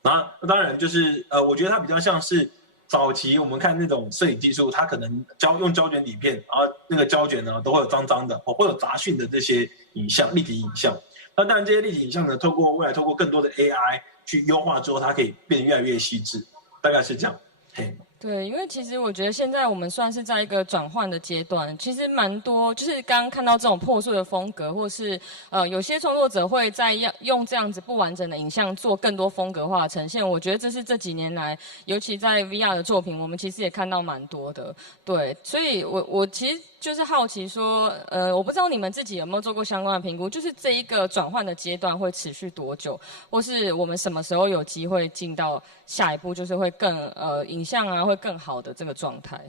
然后当然就是我觉得它比较像是早期我们看那种摄影技术，它可能用胶卷底片，然后那个胶卷呢都会有脏脏的会有杂讯的这些影像，立体影像。那当然这些立体影像呢，未来透过更多的 AI 去优化之后，它可以变得越来越细致，大概是这样。嘿，对，因为其实我觉得现在我们算是在一个转换的阶段，其实蛮多就是刚刚看到这种破碎的风格，或是有些创作者会在用这样子不完整的影像做更多风格化的呈现。我觉得这是这几年来，尤其在 VR 的作品，我们其实也看到蛮多的。对，所以我其实就是好奇说，我不知道你们自己有没有做过相关的评估，就是这一个转换的阶段会持续多久，或是我们什么时候有机会进到下一步，就是会更影像啊会更好的这个状态。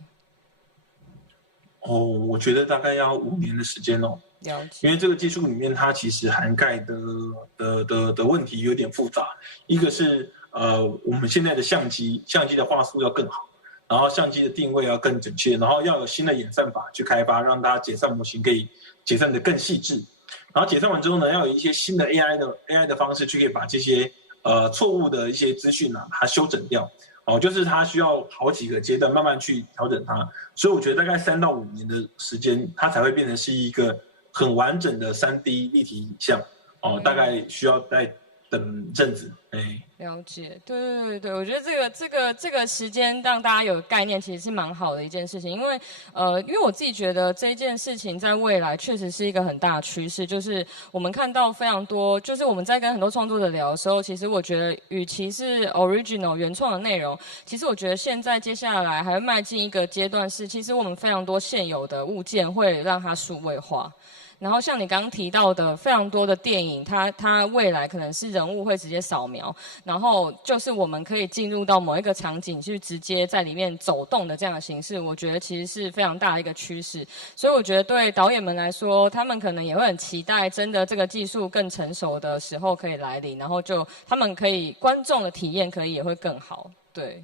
我觉得大概要5年的时间哦。了解。因为这个技术里面它其实涵盖的问题有点复杂。一个是我们现在的相机的画素要更好，然后相机的定位要更准确，然后要有新的演算法去开发，让大家解散模型可以解散的更细致。然后解散完之后呢，要有一些新的 AI 的方式去可以把这些错误的一些资讯啊，它修整掉。就是它需要好几个阶段慢慢去调整它，所以我觉得大概3到5年的时间，它才会变成是一个很完整的3D 立体影像。大概需要再等阵子。了解，对，我觉得这个时间让大家有概念，其实是蛮好的一件事情，因为我自己觉得这件事情在未来确实是一个很大的趋势，就是我们看到非常多，就是我们在跟很多创作者聊的时候，其实我觉得与其是 original 原创的内容，其实我觉得现在接下来还会迈进一个阶段是，其实我们非常多现有的物件会让它数位化。然后像你刚刚提到的，非常多的电影，它未来可能是人物会直接扫描，然后就是我们可以进入到某一个场景去直接在里面走动的这样的形式，我觉得其实是非常大的一个趋势。所以我觉得对导演们来说，他们可能也会很期待，真的这个技术更成熟的时候可以来临，然后就他们可以观众的体验可以也会更好。对。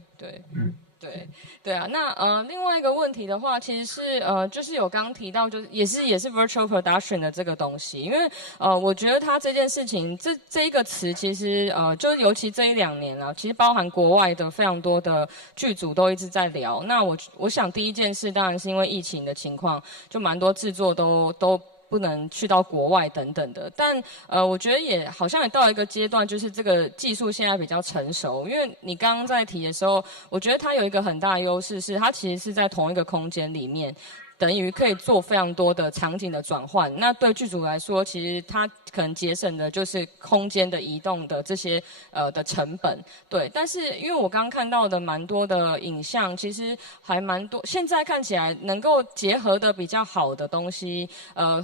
对啊，那另外一个问题的话，其实是就是有刚提到，就是也是 virtual production 的这个东西，因为我觉得它这件事情，这一个词其实就尤其这1、2年啊，其实包含国外的非常多的剧组都一直在聊。那我想第一件事当然是因为疫情的情况，就蛮多制作都不能去到国外等等的，但我觉得也好像也到一个阶段，就是这个技术现在比较成熟。因为你刚刚在提的时候，我觉得它有一个很大的优势是，它其实是在同一个空间里面，等于可以做非常多的场景的转换。那对剧组来说，其实它可能节省的就是空间的移动的这些的成本。对，但是因为我刚刚看到的蛮多的影像，其实还蛮多，现在看起来能够结合的比较好的东西，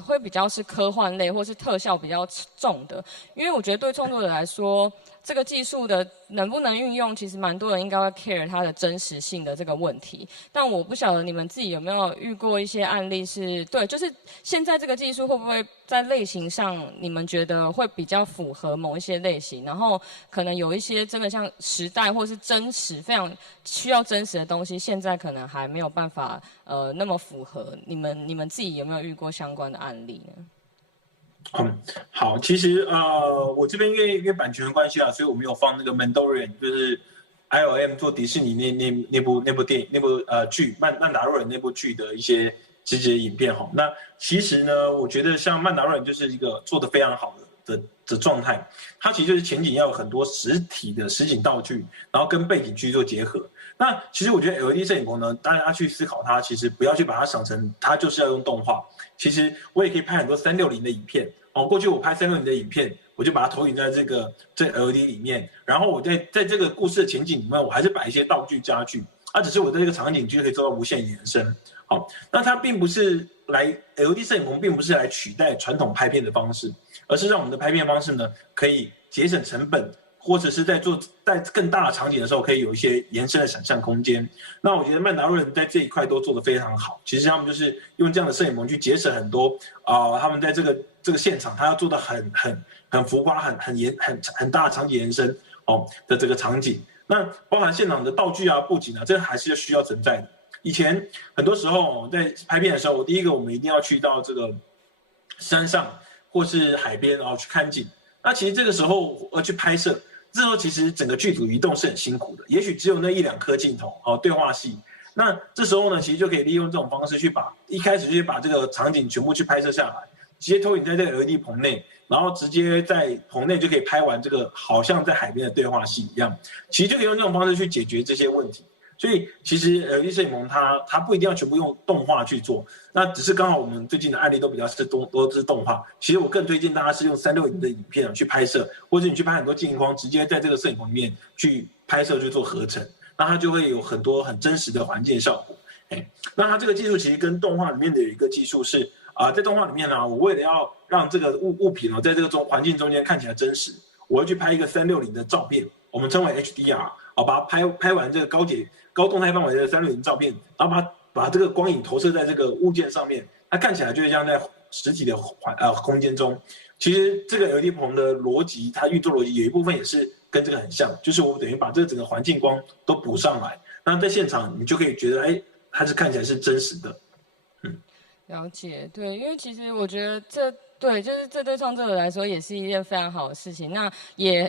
会比较是科幻类或是特效比较重的。因为我觉得对创作者来说，这个技术的能不能运用，其实蛮多人应该会 care 它的真实性的这个问题。但我不晓得你们自己有没有遇过一些案例是，对，就是现在这个技术会不会在类型上，你们觉得会比较符合某一些类型，然后可能有一些真的像时代或是真实非常需要真实的东西，现在可能还没有办法那么符合。你们自己有没有遇过相关的案例呢？好，其实我这边因为版权的关系啊，所以我没有放那个 Mandalorian， 就是 ILM 做迪士尼那部电影剧曼达洛人那部剧的一些直接影片哈。那其实呢，我觉得像曼达洛人就是一个做得非常好的状态，它其实就是前景要有很多实体的实景道具，然后跟背景去做结合。那其实我觉得 LED 摄影棚呢，大家去思考它，其实不要去把它想成它就是要用动画。其实我也可以拍很多360的影片。过去我拍360的影片，我就把它投影在这 LED 里面，然后我在这个故事的情景里面，我还是摆一些道具家具，只是我在这个场景就可以做到无限延伸。好，那它并不是LED 摄影棚并不是来取代传统拍片的方式，而是让我们的拍片方式呢，可以节省成本，或者是在更大的场景的时候，可以有一些延伸的想象空间。那我觉得曼达洛人在这一块都做得非常好。其实他们就是用这样的摄影棚去节省很多他们在这个现场，他要做的很浮夸、很大的场景延伸的这个场景。那包含现场的道具啊、布景啊，这还是需要存在的。以前很多时候在拍片的时候，第一个我们一定要去到这个山上或是海边，然后去看景。那其实这个时候去拍摄，这时候其实整个剧组移动是很辛苦的，也许只有那1、2颗镜头对话戏。那这时候呢，其实就可以利用这种方式去一开始就把这个场景全部去拍摄下来，直接投影在这个 LED 棚内，然后直接在棚内就可以拍完这个好像在海边的对话戏一样。其实就可以用这种方式去解决这些问题。所以其实LED 摄影棚它不一定要全部用动画去做，那只是刚好我们最近的案例都比较都是动画。其实我更推荐大家是用360的影片去拍摄，或者你去拍很多镜框，直接在这个摄影棚里面去拍摄去做合成，那它就会有很多很真实的环境效果。那它这个技术其实跟动画里面的有一个技术是在动画里面呢，我为了要让这个物品在这个环境中间看起来真实，我会去拍一个360的照片，我们称为 HDR， 把它拍完这个高动态范围的360照片，然后把这个光影投射在这个物件上面，它看起来就像在实体的空间中。其实这个 LED 棚的逻辑，它运作逻辑有一部分也是跟这个很像，就是我等于把这个整个环境光都补上来，那在现场你就可以觉得，它是看起来是真实的。了解，对，因为其实我觉得就是这对创作者来说也是一件非常好的事情。那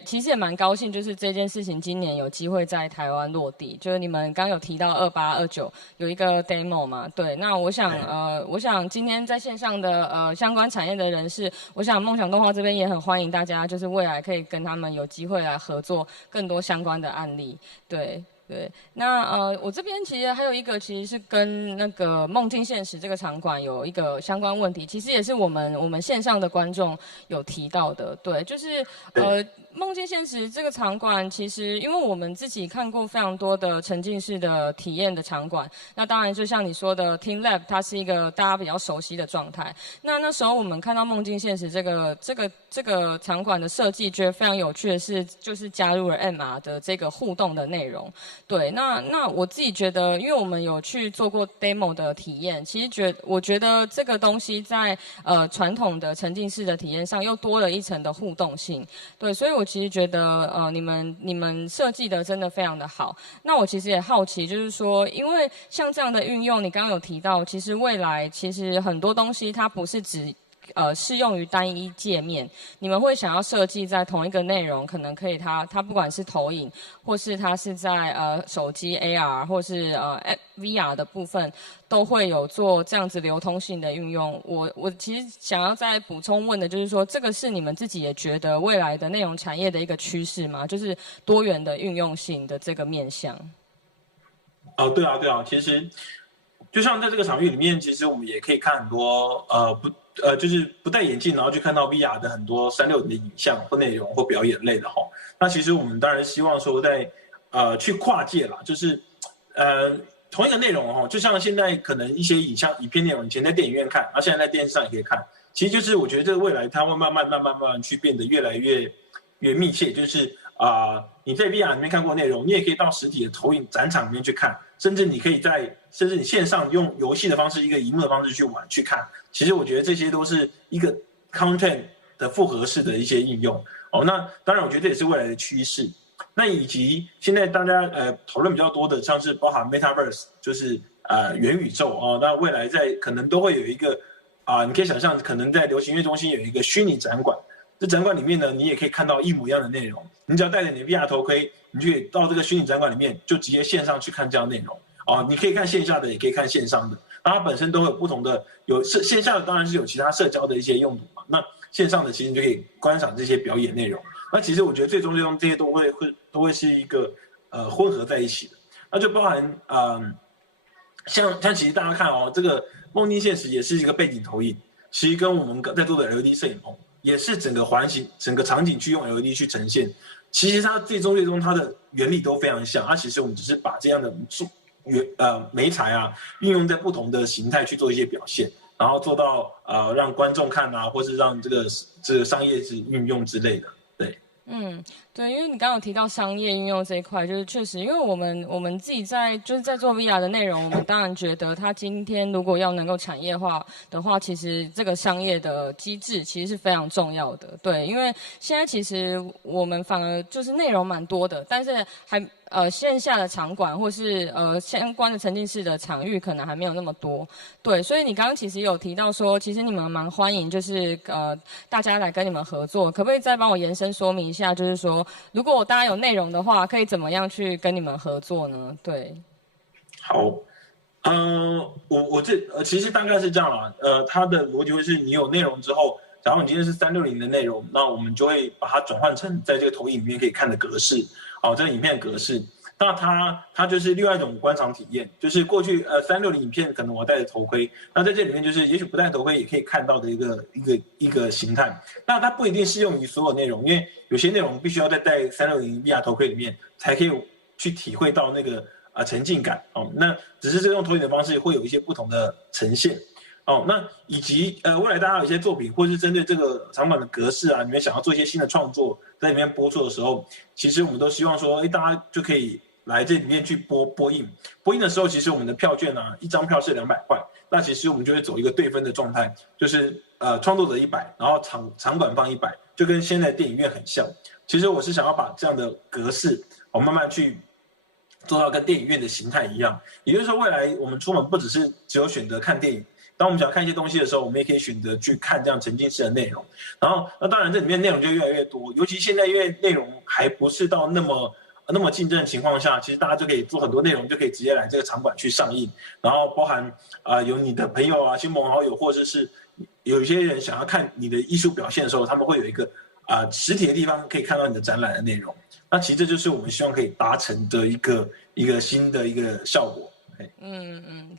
其实也蛮高兴，就是这件事情今年有机会在台湾落地。就是你们刚有提到28、29有一个 demo 嘛，对。那我想今天在线上的相关产业的人士，我想梦想动画这边也很欢迎大家，就是未来可以跟他们有机会来合作更多相关的案例，对。对，那我这边其实还有一个，其实是跟那个梦境现实这个场馆有一个相关问题，其实也是我们线上的观众有提到的，对，就是梦境现实这个场馆，其实因为我们自己看过非常多的沉浸式的体验的场馆，那当然就像你说的 Team Lab， 它是一个大家比较熟悉的状态。那时候我们看到梦境现实这个场馆的设计，觉得非常有趣的是，就是加入了 MR 的这个互动的内容。对，那我自己觉得，因为我们有去做过 demo 的体验，其实我觉得这个东西在传统的沉浸式的体验上又多了一层的互动性。对，所以我其实觉得你们设计的真的非常的好。那我其实也好奇，就是说，因为像这样的运用，你刚刚有提到，其实未来其实很多东西它不是只适用于单一界面，你们会想要设计在同一个内容，可能可以它不管是投影，或是它是在手机 AR 或是VR 的部分，都会有做这样子流通性的运用。我其实想要再补充问的就是说，这个是你们自己也觉得未来的内容产业的一个趋势吗？就是多元的运用性的这个面向。对啊，其实就像在这个场域里面，其实我们也可以看很多就是不戴眼镜，然后去看到 VR 的很多360的影像或内容或表演类的哈。那其实我们当然希望说在去跨界啦，就是同一个内容哈，就像现在可能一些影片内容，以前在电影院看，然后现在在电视上也可以看。其实就是我觉得这个未来它会慢慢去变得越来越密切，就是你在 VR 里面看过内容，你也可以到实体的投影展场里面去看，甚至你可以甚至你线上用游戏的方式，一个萤幕的方式去看。其实我觉得这些都是一个 content 的复合式的一些应用。那当然我觉得这也是未来的趋势。那以及现在大家讨论比较多的，像是包含 Metaverse， 就是元宇宙那未来可能都会有一个你可以想象，可能在流行音乐中心有一个虚拟展馆。这展馆里面呢，你也可以看到一模一样的内容。你只要戴着你的 VR 头盔，你就可以到这个虚拟展馆里面，就直接线上去看这样的内容。你可以看线下的，也可以看线上的。那它本身都会有不同的，线下的当然是有其他社交的一些用途嘛。那线上的其实你就可以观赏这些表演内容。那其实我觉得最终这些都会是一个混合在一起的。那就包含像其实大家看这个梦境现实也是一个背景投影，其实跟我们在做的 LED 摄影棚也是整个环形、整个场景去用 LED 去呈现。其实它最终它的原理都非常像。其实我们只是把这样的媒材运用在不同的形态去做一些表现，然后做到让观众看或是让这个商业运用之类的。对。对，因为你刚刚有提到商业运用这一块，就是确实，因为我们自己在做 VR 的内容，我们当然觉得它今天如果要能够产业化的话，其实这个商业的机制其实是非常重要的。对，因为现在其实我们反而就是内容蛮多的，但是线下的场馆或是相关的沉浸式的场域可能还没有那么多。对，所以你刚刚其实有提到说，其实你们蛮欢迎就是大家来跟你们合作，可不可以再帮我延伸说明一下，就是说如果大家有内容的话，可以怎么样去跟你们合作呢？对。好，其实大概是这样啦。它的逻辑会是你有内容之后，假如你今天是360的内容，那我们就会把它转换成在这个投影里面可以看的格式。这个影片格式，那它就是另外一种观赏体验，就是过去360影片可能我戴着头盔，那在这里面就是也许不戴头盔也可以看到的一个形态。那它不一定适用于所有内容，因为有些内容必须要在戴360 VR 头盔里面才可以去体会到那个沉浸感哦。那只是这种投影的方式会有一些不同的呈现。哦，那以及未来大家有一些作品，或是针对这个场馆的格式啊，你们想要做一些新的创作，在里面播出的时候，其实我们都希望说，大家就可以来这里面去播映。播映的时候，其实我们的票券啊，一张票是200块，那其实我们就会走一个对分的状态，就是创作者100，然后场馆方100，就跟现在电影院很像。其实我是想要把这样的格式，慢慢去做到跟电影院的形态一样。也就是说，未来我们出门不只有选择看电影。当我们想要看一些东西的时候，我们也可以选择去看这样沉浸式的内容。然后，那当然这里面内容就越来越多，尤其现在因为内容还不是到那么竞争的情况下，其实大家就可以做很多内容，就可以直接来这个场馆去上映。然后包含有你的朋友啊、亲朋好友，或者是有一些人想要看你的艺术表现的时候，他们会有一个实体的地方可以看到你的展览的内容。那其实这就是我们希望可以达成的一个新的一个效果。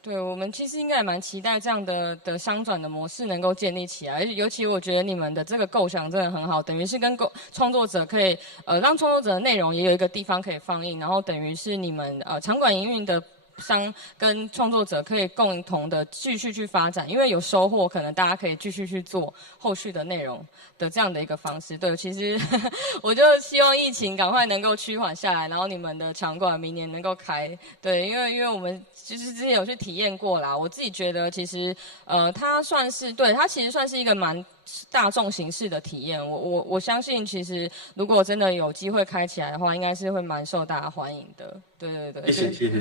对，我们其实应该也蛮期待这样的商转的模式能够建立起来，尤其我觉得你们的这个构想真的很好，等于是跟创作者可以让创作者的内容也有一个地方可以放映，然后等于是你们场馆营运的商跟创作者可以共同的继续去发展，因为有收获，可能大家可以继续去做后续的内容的这样的一个方式。对，其实我就希望疫情赶快能够趋缓下来，然后你们的场馆明年能够开。对，因为我们其实之前有去体验过啦，我自己觉得其实它其实算是一个蛮大众形式的体验。我相信其实如果真的有机会开起来的话，应该是会蛮受大家欢迎的。对，谢谢。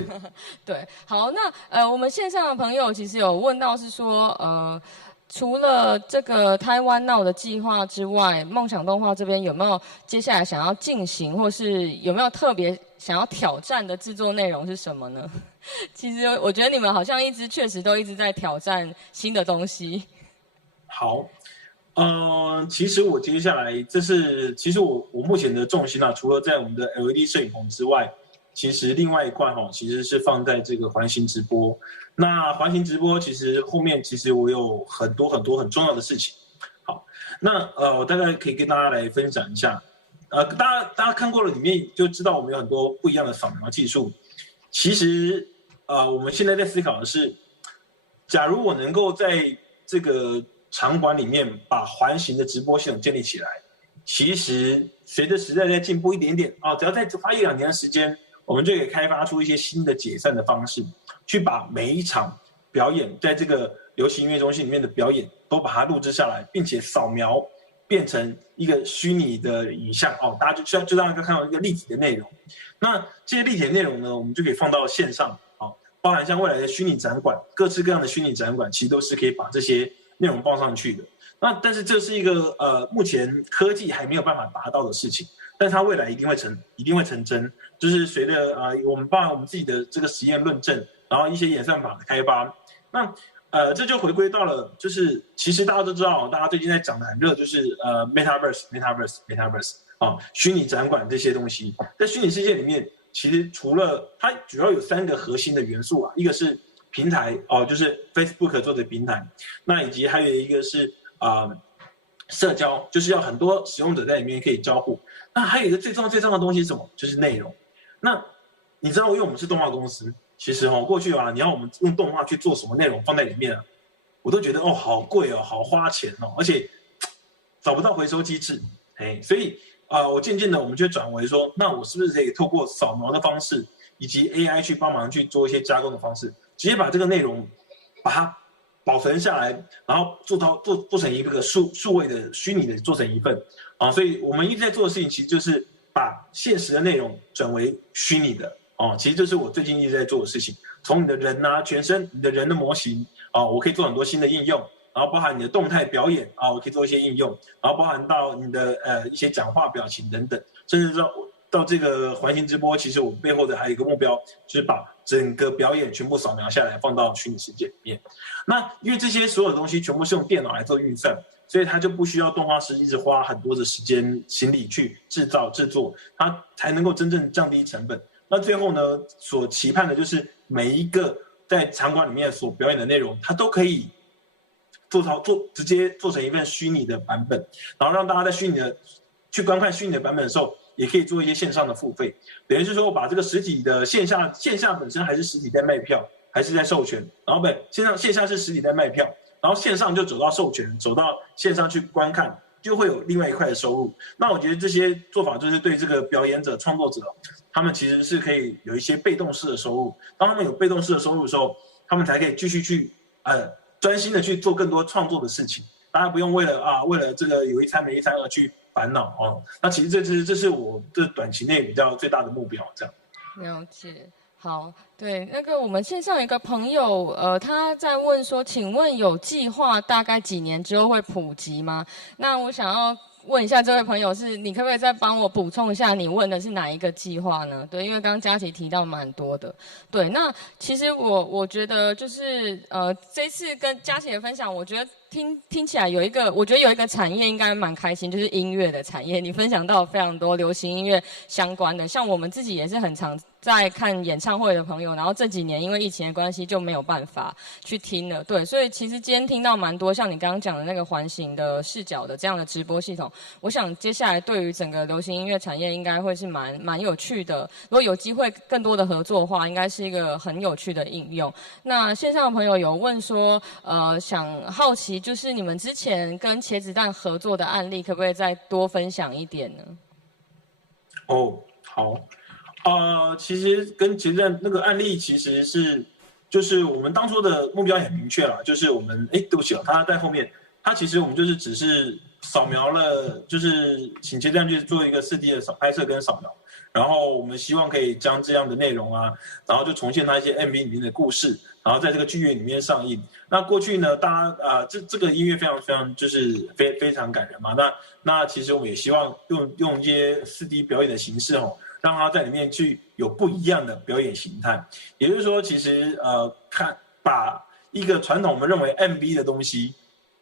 对，好，那我们线上的朋友其实有问到是说除了这个台湾闹的计划之外，梦想动画这边有没有接下来想要进行，或是有没有特别想要挑战的制作内容是什么呢？其实我觉得你们好像确实都一直在挑战新的东西。好，其实我接下来其实我目前的重心啊，除了在我们的 LED 摄影棚之外，其实另外一块其实是放在这个环形直播。那环形直播其实后面其实我有很多很重要的事情。好，那我大概可以跟大家来分享一下。大家看过了里面就知道我们有很多不一样的扫描技术。其实我们现在在思考的是，假如我能够在这个场馆里面把环形的直播系统建立起来，其实随着时代在进步一点点只要再花1-2年的时间，我们就可以开发出一些新的解散的方式，去把每一场表演在这个流行音乐中心里面的表演都把它录制下来，并且扫描变成一个虚拟的影像大家就让大家看到一个立体的内容。那这些立体的内容呢，我们就可以放到线上包含像未来的虚拟展馆，各式各样的虚拟展馆，其实都是可以把这些内容放上去的。那但是这是一个目前科技还没有办法达到的事情，但是它未来一定会成真。就是随着我们包含我们自己的这个实验论证，然后一些演算法的开发，那这就回归到了，就是其实大家都知道，大家最近在讲的很热，就是Metaverse 虚拟展馆这些东西。在虚拟世界里面，其实除了它主要有3个核心的元素一个是平台就是 Facebook 做的平台，那以及还有一个是社交，就是要很多使用者在里面可以交互。那还有一个最重要的东西是什么？就是内容。那你知道，因为我们是动画公司，其实过去你要我们用动画去做什么内容放在里面我都觉得好贵好花钱而且找不到回收机制。所以我渐渐的我们就转为说，那我是不是可以透过扫描的方式，以及 AI 去帮忙去做一些加工的方式，直接把这个内容把它保存下来，然后做成一个数位的虚拟的做成一份所以我们一直在做的事情，其实就是把现实的内容转为虚拟的其实这是我最近一直在做的事情。从你的人全身，你的人的模型我可以做很多新的应用，然后包含你的动态表演我可以做一些应用，然后包含到你的一些讲话表情等等，甚至到这个环形直播，其实我背后的还有一个目标，就是把整个表演全部扫描下来放到虚拟世界里面。那因为这些所有东西全部是用电脑来做运算，所以它就不需要动画师一直花很多的时间心力去制作，它才能够真正降低成本，然那最后呢，所期盼的就是每一个在场馆里面所表演的内容，它都可以直接做成一份虚拟的版本，然后让大家在去观看虚拟的版本的时候，也可以做一些线上的付费，等于是说我把这个实体的线下本身还是实体在卖票，还是在授权，然后线下是实体在卖票，然后线上就走到授权，走到线上去观看，就会有另外一块的收入。那我觉得这些做法就是对这个表演者、创作者，他们其实是可以有一些被动式的收入。当他们有被动式的收入的时候，他们才可以继续去专心的去做更多创作的事情。大家不用为了这个有一餐没一餐而去烦恼哦。那其实这是我这短期内比较最大的目标，这样。了解。好，对，那个我们线上有一个朋友，他在问说，请问有计划大概几年之后会普及吗？那我想要问一下这位朋友是，你可不可以再帮我补充一下，你问的是哪一个计划呢？对，因为刚刚佳琪提到蛮多的。对，那其实我觉得就是这次跟佳琪的分享，我觉得听起来我觉得有一个产业应该蛮开心，就是音乐的产业。你分享到非常多流行音乐相关的，像我们自己也是很常在看演唱会的朋友，然后这几年因为疫情的关系就没有办法去听了，对，所以其实今天听到蛮多像你刚刚讲的那个环形的视角的这样的直播系统，我想接下来对于整个流行音乐产业应该会是蛮有趣的，如果有机会更多的合作的话，应该是一个很有趣的应用。那线上的朋友有问说，好奇就是你们之前跟茄子蛋合作的案例，可不可以再多分享一点呢？哦，好。其实跟前阵那个案例其实就是我们当初的目标很明确了，就是我们对不起他在后面，他其实我们就是只是扫描了，就是请前站去做一个4D 的拍摄跟扫描，然后我们希望可以将这样的内容然后就重现他一些 MV 里面的故事，然后在这个剧院里面上映。那过去呢，大家这个音乐非常非常就是非常感人嘛，那其实我们也希望用一些4D 表演的形式让他在里面去有不一样的表演形态，也就是说，其实把一个传统我们认为 MV 的东西，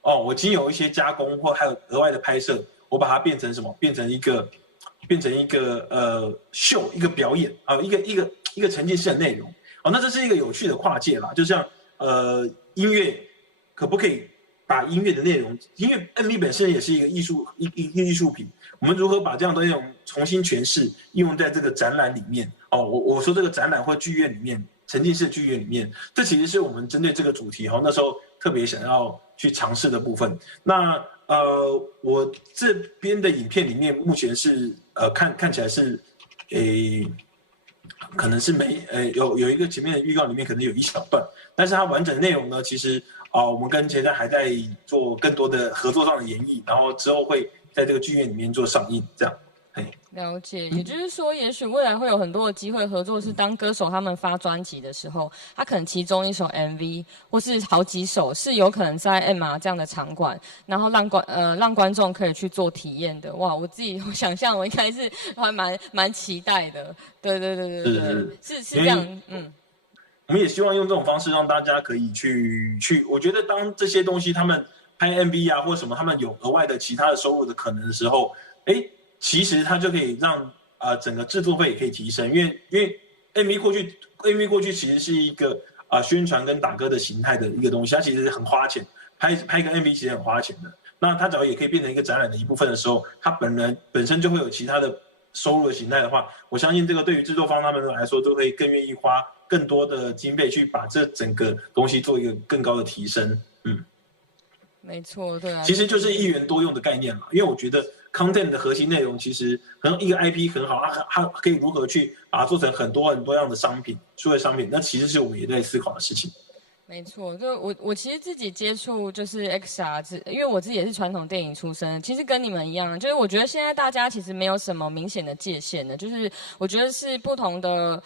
我经有一些加工或还有额外的拍摄，我把它变成什么？变成一个秀，一个表演一个沉浸式的内容那这是一个有趣的跨界啦，就像音乐可不可以把音乐的内容，因为 MV 本身也是一个艺术品。我们如何把这样的内容重新诠释，应用在这个展览里面？我说这个展览或剧院里面，沉浸式剧院里面，这其实是我们针对这个主题那时候特别想要去尝试的部分。那我这边的影片里面，目前是看起来是可能是有一个前面的预告里面可能有一小段，但是它完整的内容呢，其实我们跟前站还在做更多的合作上的演绎，然后之后会在这个剧院里面做上映，这样。了解，也就是说，也许未来会有很多的机会合作，是当歌手他们发专辑的时候，他可能其中一首 MV 或是好几首是有可能在 MR 这样的场馆，然后让观众可以去做体验的。哇，我自己想象我应该是还蛮期待的。对，是这样，我们也希望用这种方式让大家可以去，我觉得当这些东西他们拍 MV 或什么，他们有额外的其他的收入的可能的时候，其实它就可以让整个制作费也可以提升，因为 MV 过去其实是一个宣传跟打歌的形态的一个东西，它其实很花钱，拍一个 MV 其实很花钱的。那它只要也可以变成一个展览的一部分的时候，它本身就会有其他的收入的形态的话，我相信这个对于制作方他们来说，都会更愿意花更多的经费去把这整个东西做一个更高的提升。没错，对啊，其实就是一元多用的概念嘛，因为我觉得 content 的核心内容其实一个 IP 很好，它可以如何去把它做成很多样的商品，数位商品，那其实是我们也在思考的事情。没错，就我其实自己接触就是 XR， 因为我自己也是传统电影出身，其实跟你们一样，就是我觉得现在大家其实没有什么明显的界限的，就是我觉得是不同的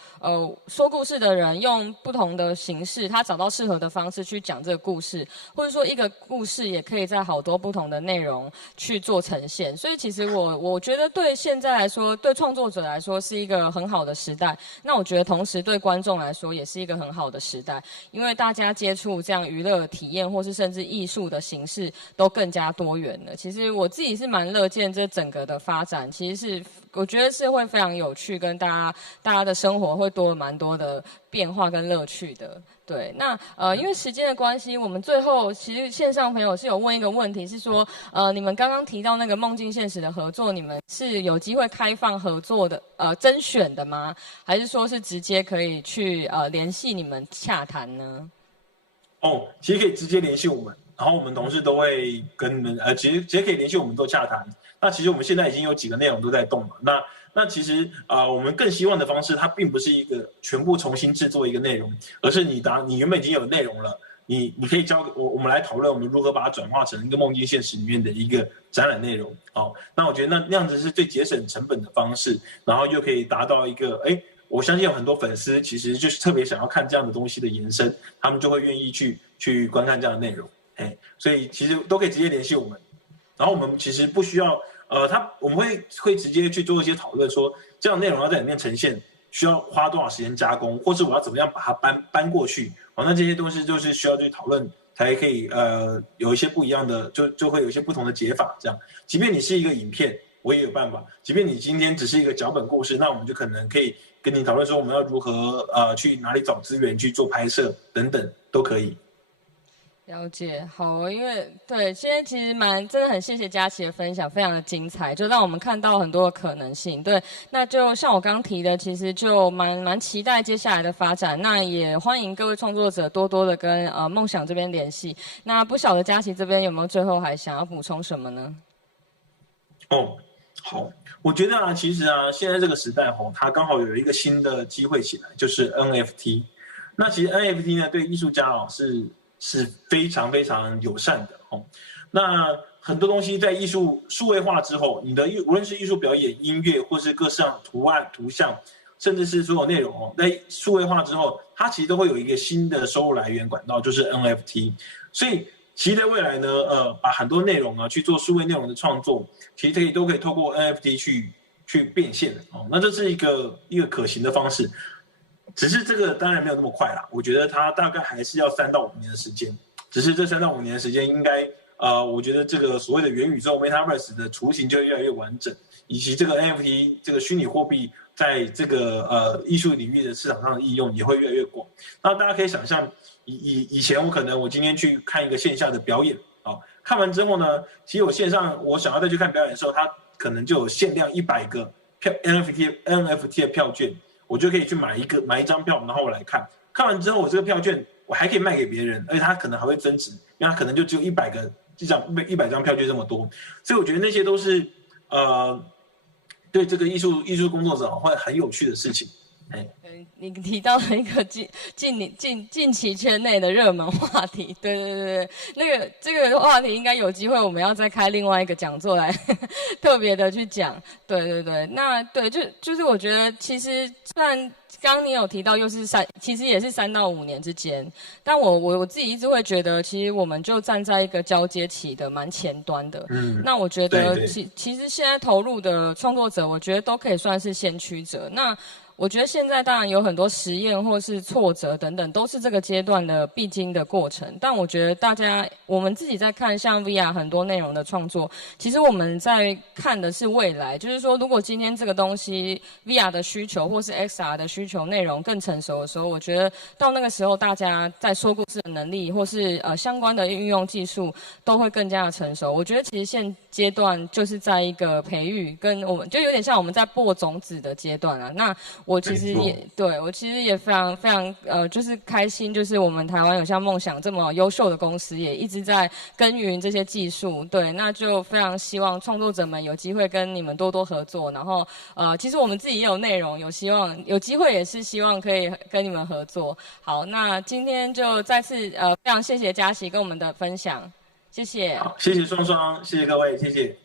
说故事的人用不同的形式，他找到适合的方式去讲这个故事，或者说一个故事也可以在好多不同的内容去做呈现，所以其实我觉得对现在来说，对创作者来说是一个很好的时代，那我觉得同时对观众来说也是一个很好的时代，因为大家接触这样娱乐体验，或是甚至艺术的形式都更加多元了。其实我自己是蛮乐见这整个的发展，其实是我觉得是会非常有趣，跟大家的生活会多了蛮多的变化跟乐趣的。对，那因为时间的关系，我们最后其实线上朋友是有问一个问题，是说你们刚刚提到那个梦境现实的合作，你们是有机会开放合作的甄选的吗？还是说是直接可以去联系你们洽谈呢？哦，其实可以直接联系我们，然后我们同事都会跟你们直接可以联系我们做洽谈。那其实我们现在已经有几个内容都在动了。那其实我们更希望的方式，它并不是一个全部重新制作一个内容，而是你原本已经有内容了，你可以交给我们来讨论，我们如何把它转化成一个梦境现实里面的一个展览内容。哦，那我觉得那样子是最节省成本的方式，然后又可以达到一个我相信有很多粉丝其实就是特别想要看这样的东西的延伸，他们就会愿意去观看这样的内容。所以其实都可以直接联系我们，然后我们其实不需要我们会直接去做一些讨论，说这样的内容要在里面呈现，需要花多少时间加工，或是我要怎么样把它搬过去。那这些东西就是需要去讨论，才可以有一些不一样的，就会有一些不同的解法。这样，即便你是一个影片，我也有办法；即便你今天只是一个脚本故事，那我们就可能可以跟你讨论说，我们要如何去哪里找资源去做拍摄等等，都可以。了解，好，因为对，今天其实真的很谢谢佳琪的分享，非常的精彩，就让我们看到很多的可能性。对，那就像我刚提的，其实就蛮期待接下来的发展。那也欢迎各位创作者多多的跟梦想这边联系。那不晓得佳琪这边有没有最后还想要补充什么呢？哦，好，我觉得其实现在这个时代它刚好有一个新的机会起来，就是 NFT。那其实 NFT 呢，对艺术家是非常非常友善的那很多东西在艺术数位化之后，你的无论是艺术表演、音乐，或是各式图案、图像，甚至是所有内容在数位化之后，它其实都会有一个新的收入来源管道，就是 NFT。所以其实在未来呢，把很多内容去做数位内容的创作，其实都可以透过 NFT 去变现那这是一个可行的方式。只是这个当然没有那么快啦，我觉得它大概还是要3到5年的时间。只是这3到5年的时间，应该我觉得这个所谓的元宇宙 Metaverse 的雏形就会越来越完整，以及这个 NFT 这个虚拟货币在这个艺术领域的市场上的应用也会越来越广。那大家可以想象，以前我今天去看一个线下的表演看完之后呢，其实我线上我想要再去看表演的时候，它可能就有限量100个NFT 的票券。我就可以去买一张票，然后我来看，看完之后我这个票券我还可以卖给别人，而且它可能还会增值，因为它可能就只有100张票券这么多，所以我觉得那些都是对这个艺术工作者会很有趣的事情。你提到了一个近期圈内的热门话题，对，这个话题应该有机会我们要再开另外一个讲座来特别的去讲，对，那对就是我觉得其实虽然刚刚你有提到又是其实也是3到5年之间，但我自己一直会觉得，其实我们就站在一个交接期的蛮前端的，那我觉得其实现在投入的创作者，我觉得都可以算是先驱者。那我觉得现在当然有很多实验或是挫折等等，都是这个阶段的必经的过程。但我觉得我们自己在看像 VR 很多内容的创作，其实我们在看的是未来，就是说如果今天这个东西 VR 的需求或是 XR 的需求内容更成熟的时候，我觉得到那个时候大家在说故事的能力或是相关的运用技术都会更加的成熟。我觉得其实现阶段就是在一个培育，跟我们就有点像我们在播种子的阶段啊。那我其实也非常非常就是开心，就是我们台湾有像梦想这么优秀的公司，也一直在耕耘这些技术。对，那就非常希望创作者们有机会跟你们多多合作。然后其实我们自己也有内容，有机会也是希望可以跟你们合作。好，那今天就再次非常谢谢佳琪跟我们的分享，谢谢。好，谢谢双双，谢谢各位，谢谢。